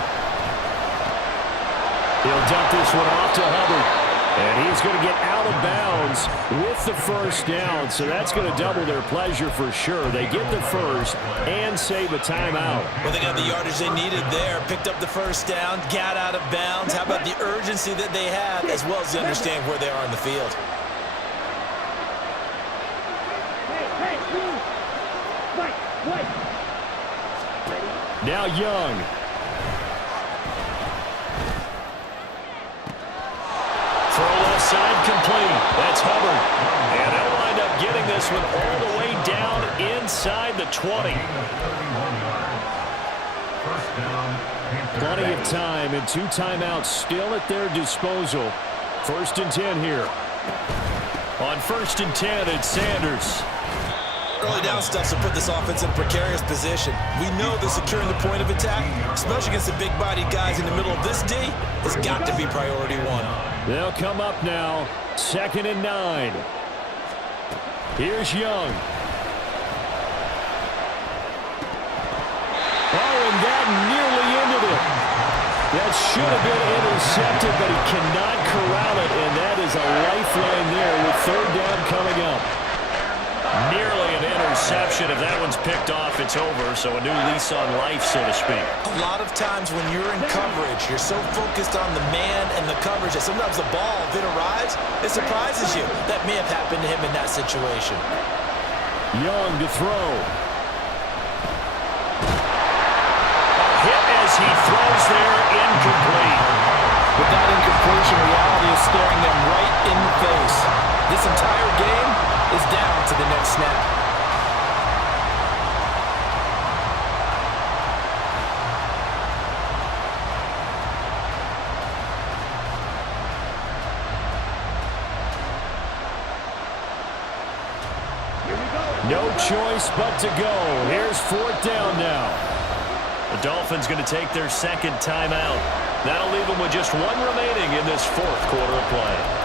He'll dump this one off to Hubbard. And he's going to get out of bounds with the first down. So that's going to double their pleasure for sure. They get the first and save a timeout. Well, they got the yardage they needed there. Picked up the first down, got out of bounds. How about the urgency that they have, as well as they understand where they are in the field. Now Young. Throw left side complete. That's Hubbard. And they'll wind up getting this one all the way down inside the 20. Plenty of time and 2 timeouts still at their disposal. First and 10 here. On first and 10, it's Sanders. Early down stuff to put this offense in a precarious position. We know that securing the point of attack, especially against the big-bodied guys in the middle of this D, has got to be priority one. They'll come up now, second and 9. Here's Young. Oh, and that nearly ended it. That should have been intercepted, but he cannot corral it, and that is a lifeline there with third down coming up. Nearly an interception. If that one's picked off, it's over, so a new lease on life, so to speak. A lot of times when you're in coverage, you're so focused on the man and the coverage that sometimes the ball, if it arrives, it surprises you. That may have happened to him in that situation. Young to throw. A hit as he throws there, incomplete. With that incompletion, reality is staring them right in the face. This entire game is down to the next snap. No choice but to go. Here's fourth down now. The Dolphins going to take their second timeout. That'll leave them with just 1 remaining in this fourth quarter of play.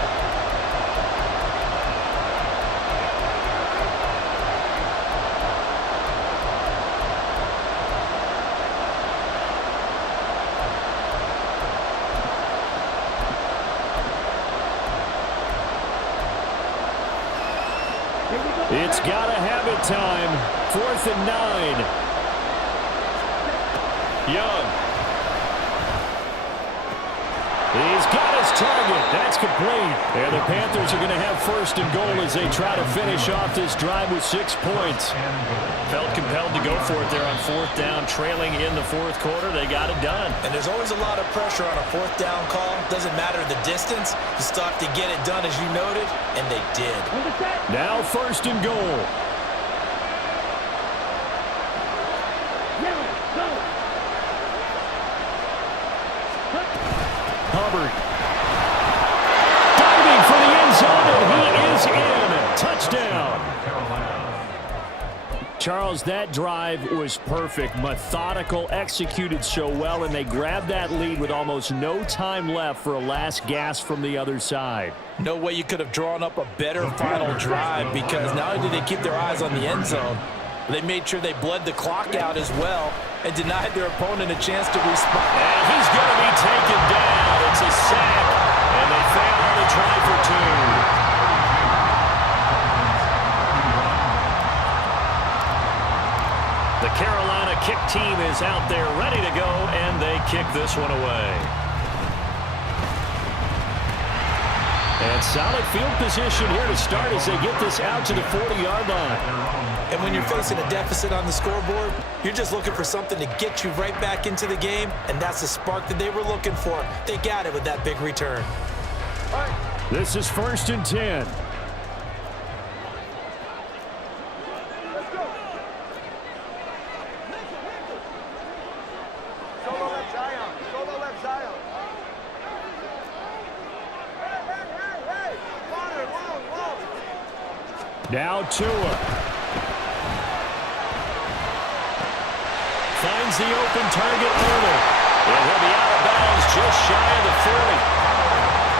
It's got to have it time. 4th and 9. Young. He's got his target. That's complete. And the Panthers are going to have first and goal as they try to finish off this drive with 6 points. Felt compelled to go for it there on 4th down, trailing in the 4th quarter. They got it done. And there's always a lot of pressure on a 4th down call. Doesn't matter the distance. You still have to get it done, as you noted, and they did. Now first and goal. Hubbard. Diving for the end zone, and he is Charles, that drive was perfect, methodical, executed so well, and they grabbed that lead with almost no time left for a last gasp from the other side. No way you could have drawn up a better final drive, because not only did they keep their eyes on the end zone, they made sure they bled the clock out as well and denied their opponent a chance to respond. And he's going to be taken down. It's a sack, and they fail on the try for 2. The Carolina kick team is out there ready to go, and they kick this one away. And solid field position here to start as they get this out to the 40-yard line. And when you're facing a deficit on the scoreboard, you're just looking for something to get you right back into the game, and that's the spark that they were looking for. They got it with that big return. This is 1st and 10. Now Tua. Finds the open target early. And he'll be out of bounds just shy of the 40.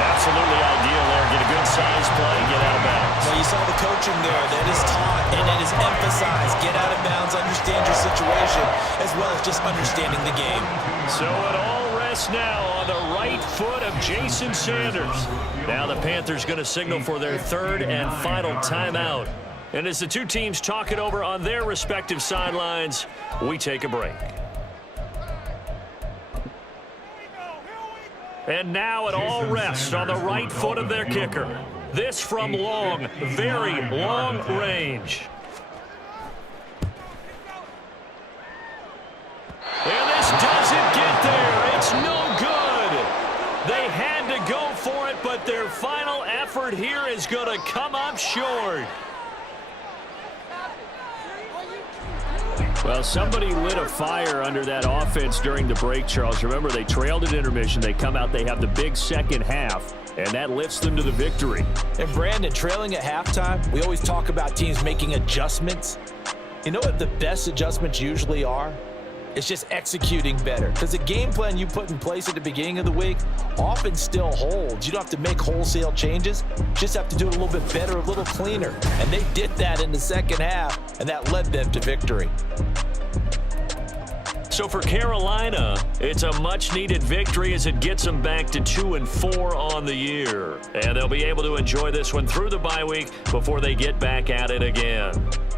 Absolutely ideal there. Get a good size play, get out of bounds. Well, you saw the coaching there. That is taught and it is emphasized. Get out of bounds, understand your situation, as well as just understanding the game. So it all rests now on the right foot of Jason Sanders. Now the Panthers going to signal for their 3rd and final timeout. And as the two teams talk it over on their respective sidelines, we take a break. And now it all rests on the right foot of their kicker. This from long, very long range. And this doesn't get there. It's no good. They had to go for it, but their final effort here is going to come up short. Well, somebody lit a fire under that offense during the break, Charles. Remember, they trailed at intermission. They come out, they have the big second half, and that lifts them to the victory. And Brandon, trailing at halftime, we always talk about teams making adjustments. You know what the best adjustments usually are? It's just executing better. Because the game plan you put in place at the beginning of the week often still holds. You don't have to make wholesale changes. You just have to do it a little bit better, a little cleaner. And they did that in the second half, and that led them to victory. So for Carolina, it's a much-needed victory as it gets them back to 2-4 on the year. And they'll be able to enjoy this one through the bye week before they get back at it again.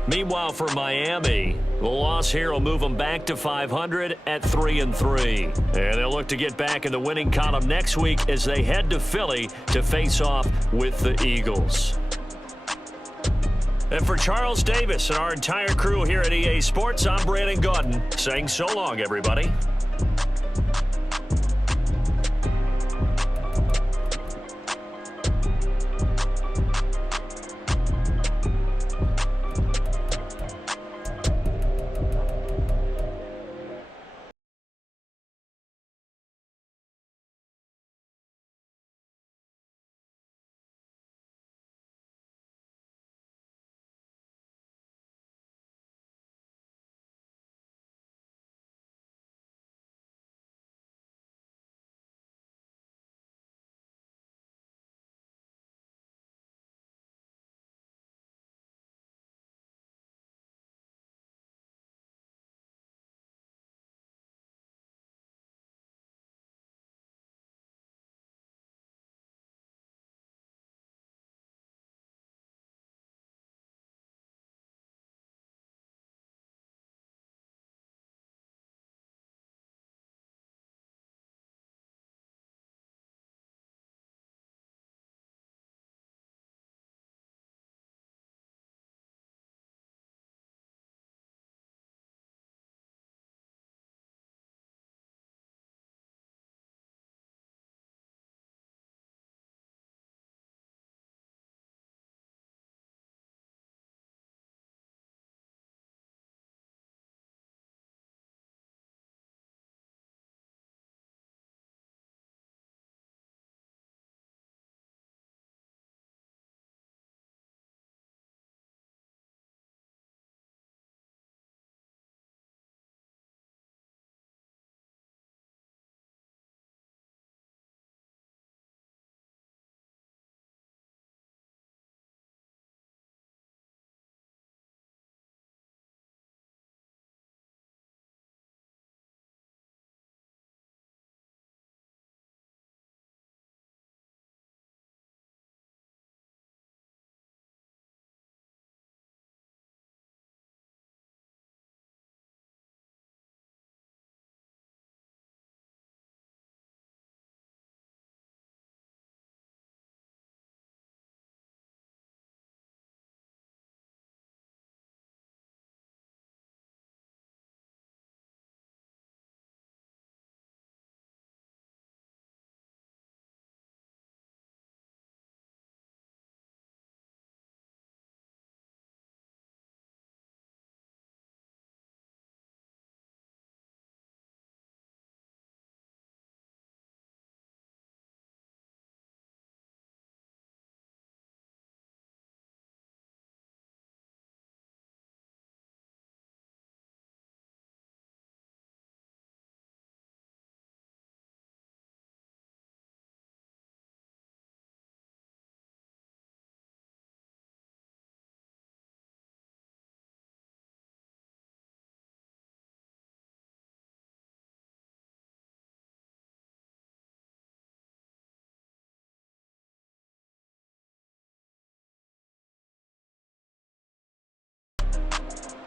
Meanwhile, for Miami, the loss here will move them back to 500 at 3-3. And they'll look to get back in the winning column next week as they head to Philly to face off with the Eagles. And for Charles Davis and our entire crew here at EA Sports, I'm Brandon Gaudin saying so long, everybody.